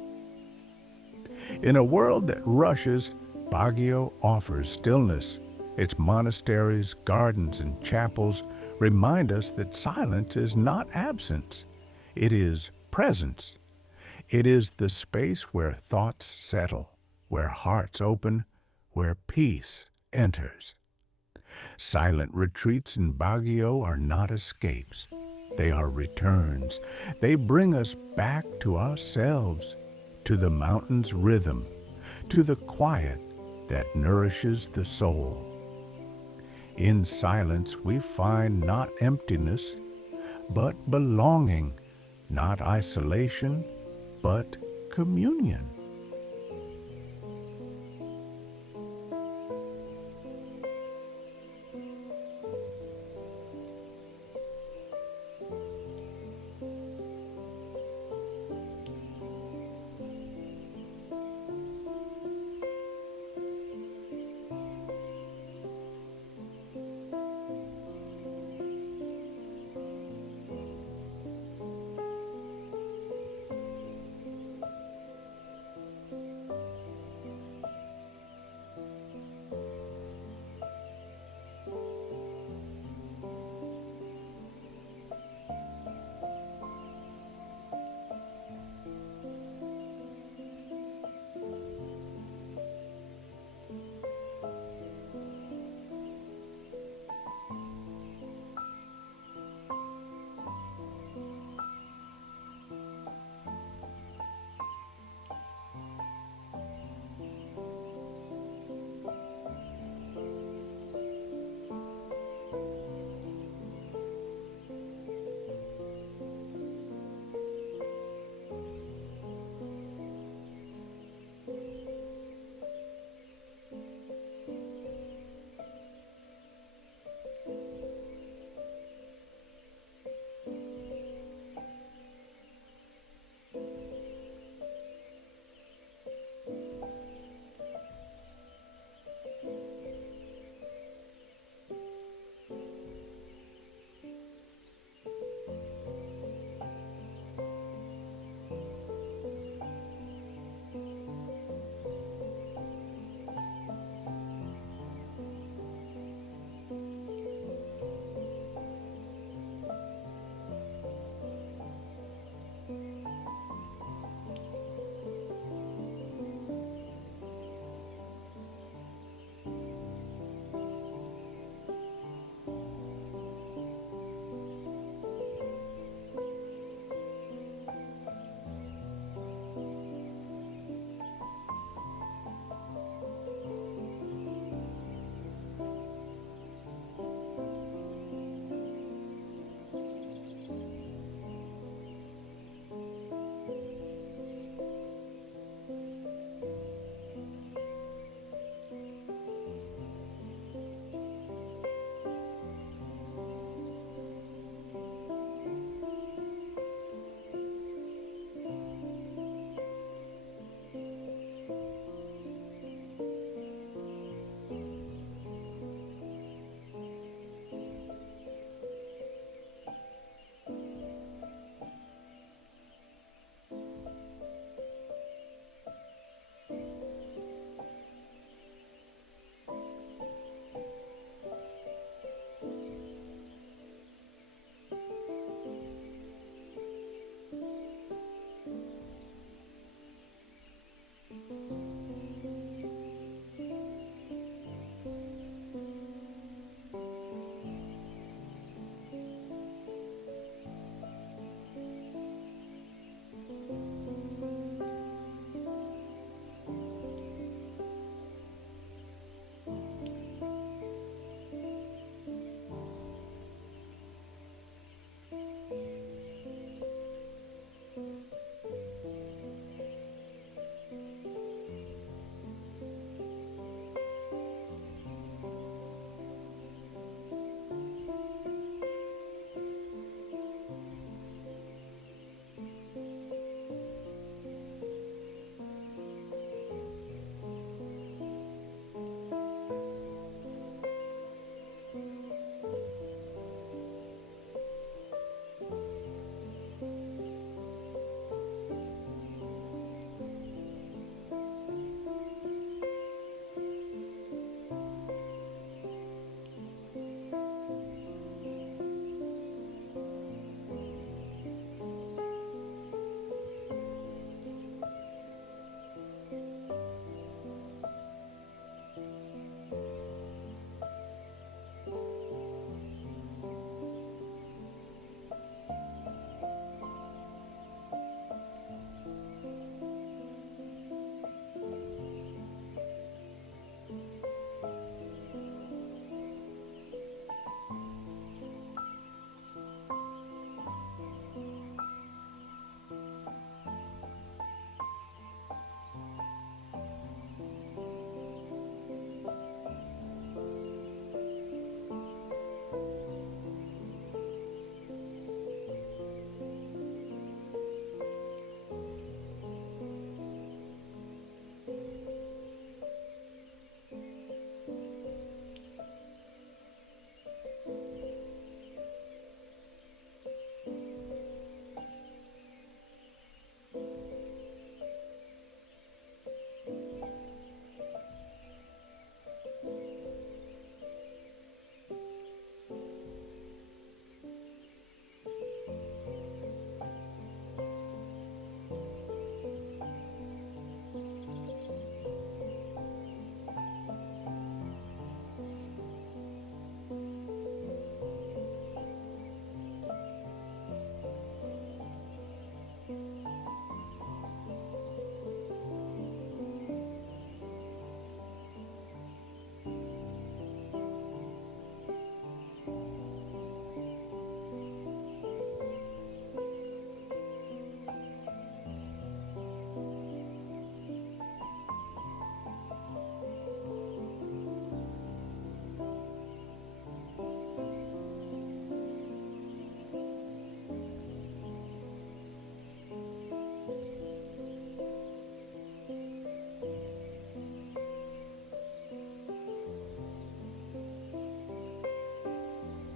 In a world that rushes, Baguio offers stillness. Its monasteries, gardens, and chapels remind us that silence is not absence. It is presence. It is the space where thoughts settle, where hearts open, where peace enters. Silent retreats in Baguio are not escapes. They are returns. They bring us back to ourselves, to the mountain's rhythm, to the quiet that nourishes the soul. In silence we find not emptiness, but belonging, not isolation, but communion.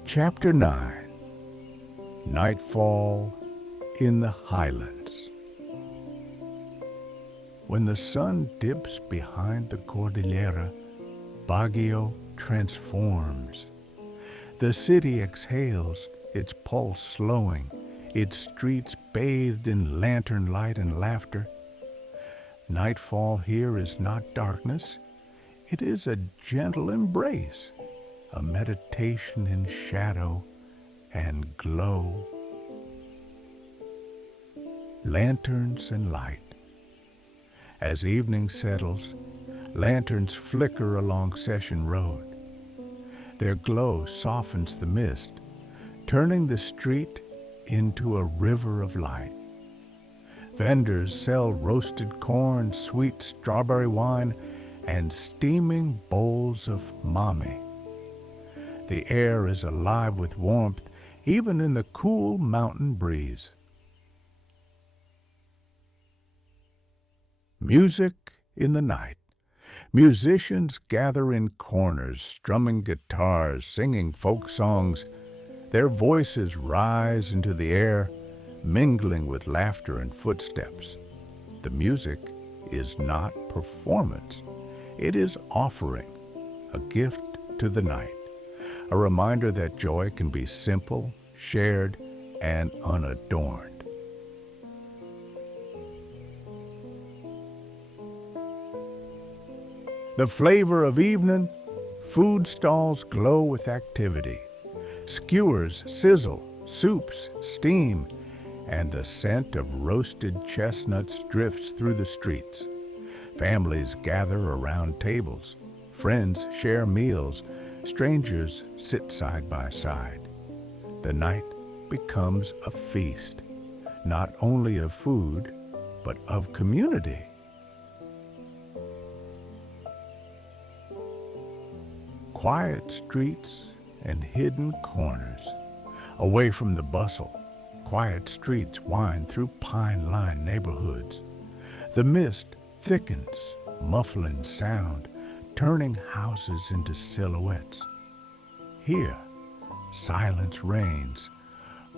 Chapter 9. Nightfall in the Highlands. When the sun dips behind the Cordillera, Baguio transforms. The city exhales, its pulse slowing, its streets bathed in lantern light and laughter. Nightfall here is not darkness, it is a gentle embrace, a meditation in shadow and glow. Lanterns and light. As evening settles, lanterns flicker along Session Road. Their glow softens the mist, turning the street into a river of light. Vendors sell roasted corn, sweet strawberry wine, and steaming bowls of mami. The air is alive with warmth, even in the cool mountain breeze. Music in the night. Musicians gather in corners, strumming guitars, singing folk songs. Their voices rise into the air, mingling with laughter and footsteps. The music is not performance. It is offering, a gift to the night, a reminder that joy can be simple, shared, and unadorned. The flavor of evening, food stalls glow with activity. Skewers sizzle, soups steam, and the scent of roasted chestnuts drifts through the streets. Families gather around tables. Friends share meals. Strangers sit side by side. The night becomes a feast, not only of food, but of community. Quiet streets and hidden corners. Away from the bustle, quiet streets wind through pine-lined neighborhoods. The mist thickens, muffling sound, turning houses into silhouettes. Here, silence reigns,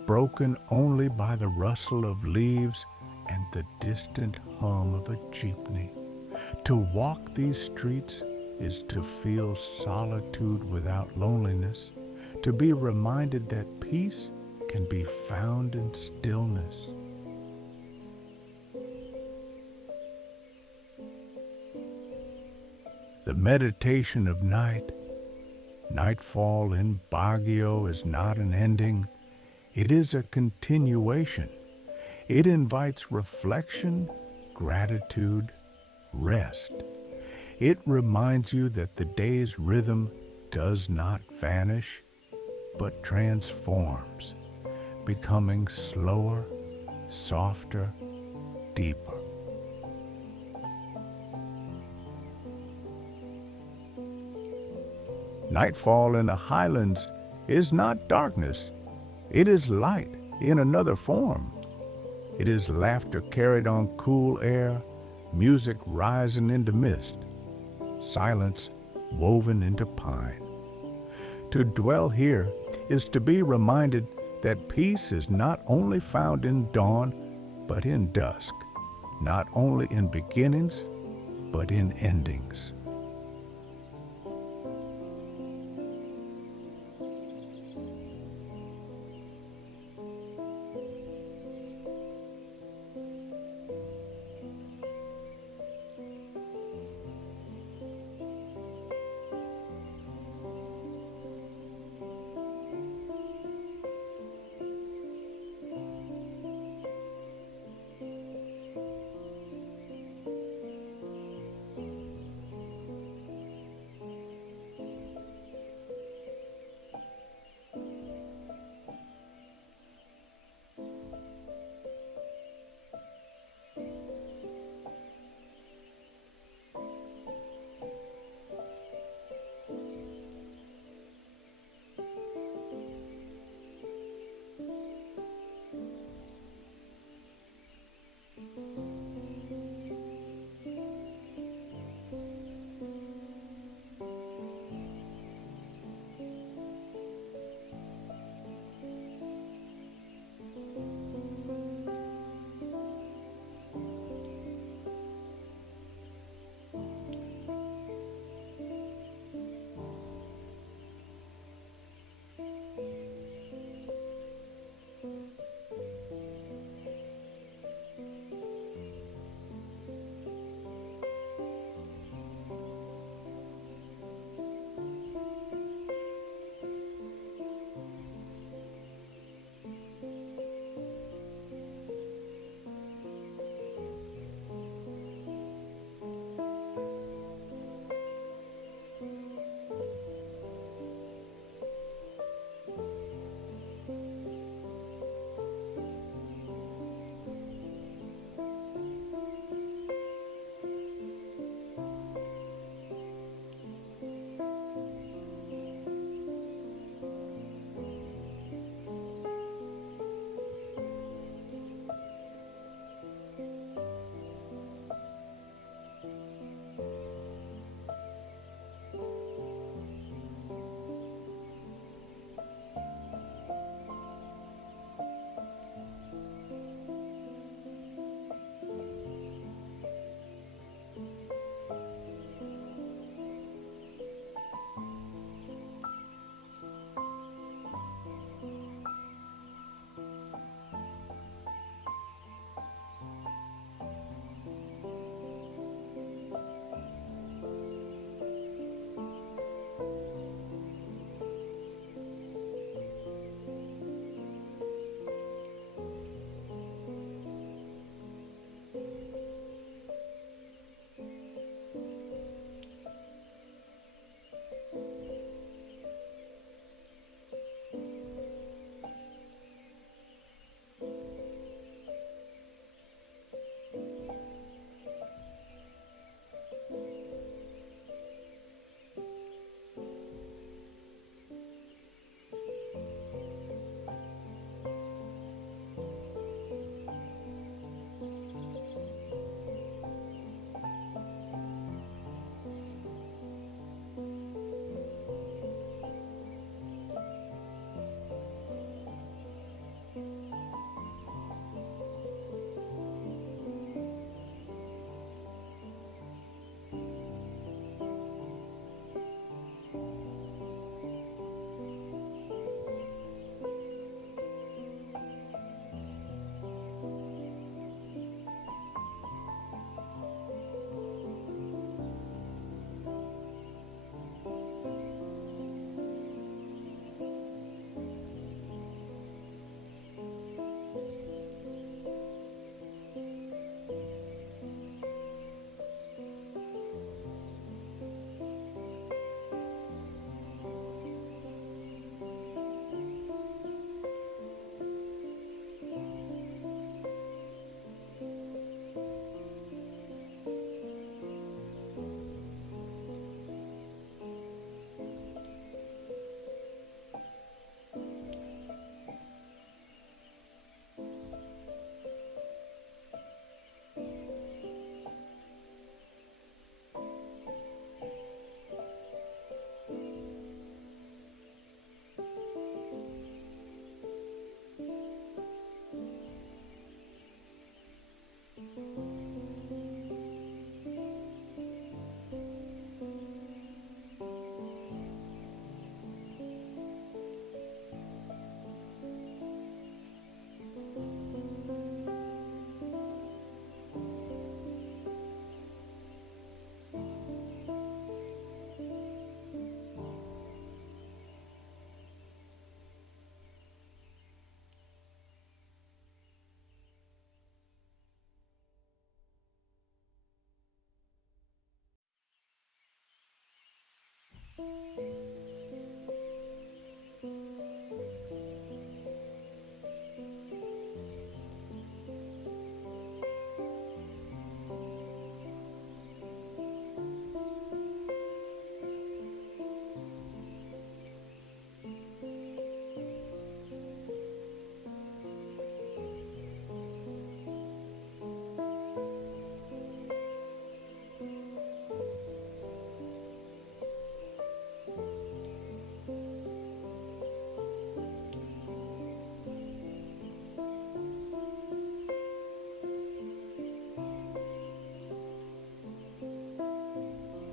broken only by the rustle of leaves and the distant hum of a jeepney. To walk these streets is to feel solitude without loneliness, to be reminded that peace can be found in stillness. The meditation of night, nightfall in Baguio, is not an ending. It is a continuation. It invites reflection, gratitude, rest. It reminds you that the day's rhythm does not vanish, but transforms, becoming slower, softer, deeper. Nightfall in the highlands is not darkness. It is light in another form. It is laughter carried on cool air, music rising into mist, silence woven into pine. To dwell here is to be reminded that peace is not only found in dawn, but in dusk, not only in beginnings, but in endings.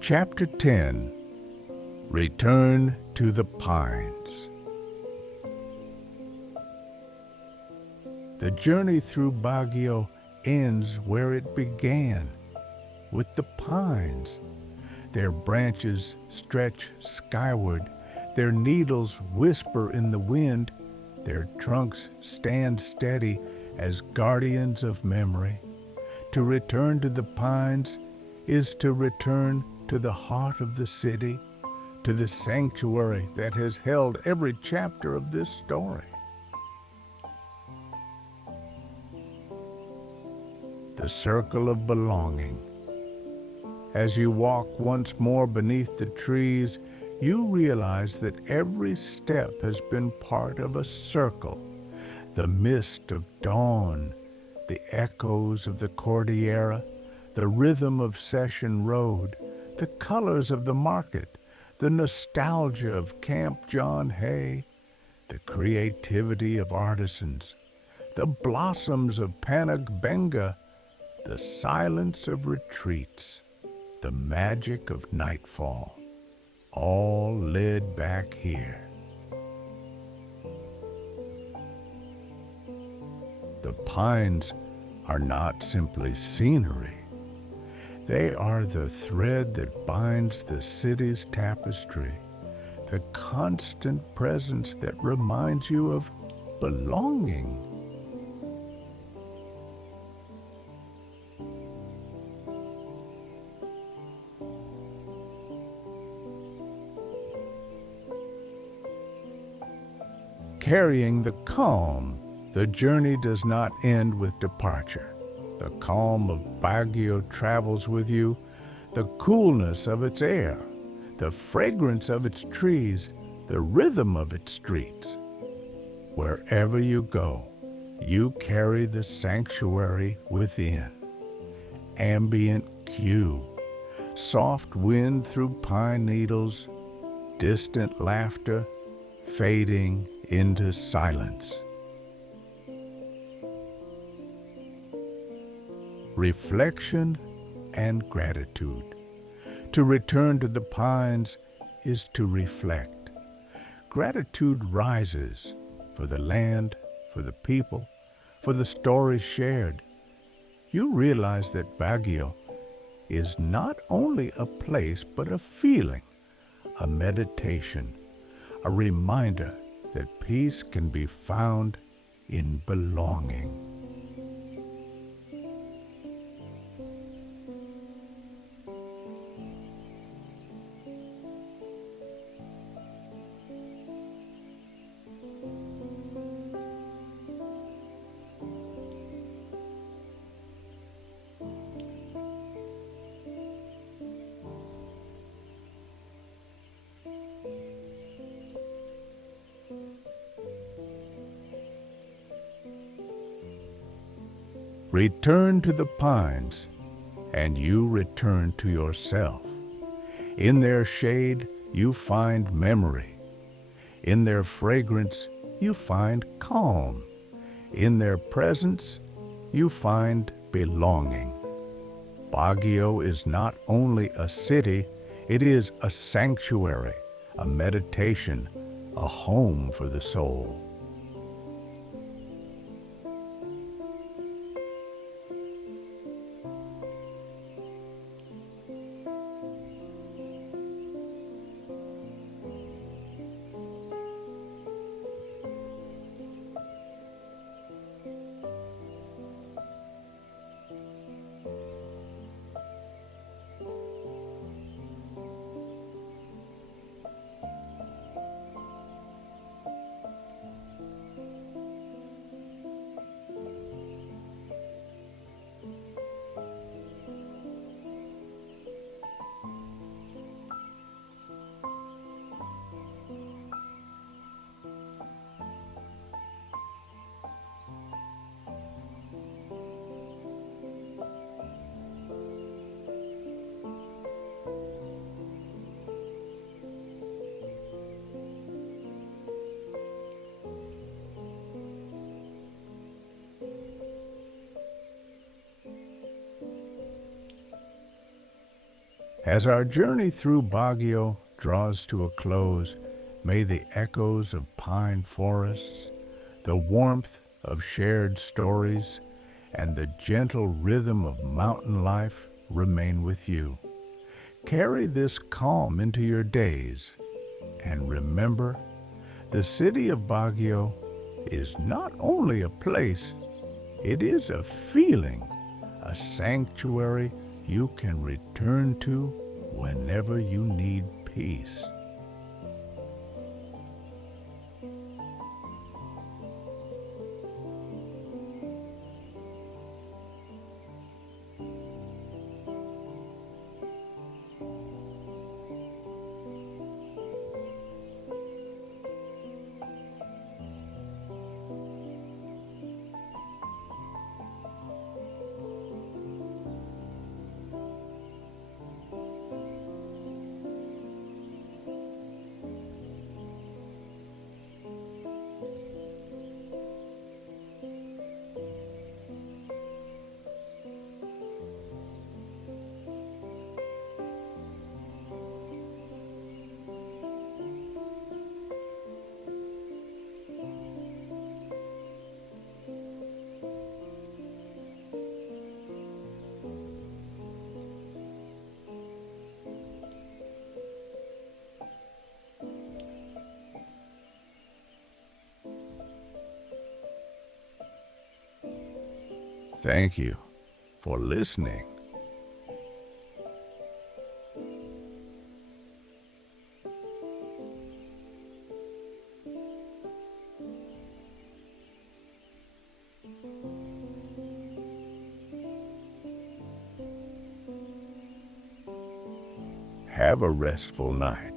Chapter 10. Return to the Pines. The journey through Baguio ends where it began, with the pines. Their branches stretch skyward, their needles whisper in the wind, their trunks stand steady as guardians of memory. To return to the pines is to return to the heart of the city, to the sanctuary that has held every chapter of this story. The circle of belonging. As you walk once more beneath the trees, you realize that every step has been part of a circle. The mist of dawn, the echoes of the Cordillera, the rhythm of Session Road, the colors of the market, the nostalgia of Camp John Hay, the creativity of artisans, the blossoms of Panagbenga, the silence of retreats, the magic of nightfall, all led back here. The pines are not simply scenery. They are the thread that binds the city's tapestry, the constant presence that reminds you of belonging. Carrying the calm, the journey does not end with departure. The calm of Baguio travels with you, the coolness of its air, the fragrance of its trees, the rhythm of its streets. Wherever you go, you carry the sanctuary within. Ambient cue, soft wind through pine needles, distant laughter fading into silence. Reflection and gratitude. To return to the pines is to reflect. Gratitude rises for the land, for the people, for the stories shared. You realize that Baguio is not only a place but a feeling, a meditation, a reminder that peace can be found in belonging. Return to the pines, and you return to yourself. In their shade, you find memory. In their fragrance, you find calm. In their presence, you find belonging. Baguio is not only a city, it is a sanctuary, a meditation, a home for the soul. As our journey through Baguio draws to a close, may the echoes of pine forests, the warmth of shared stories, and the gentle rhythm of mountain life remain with you. Carry this calm into your days, and remember, the city of Baguio is not only a place, it is a feeling, a sanctuary you can return to whenever you need peace. Thank you for listening. Have a restful night.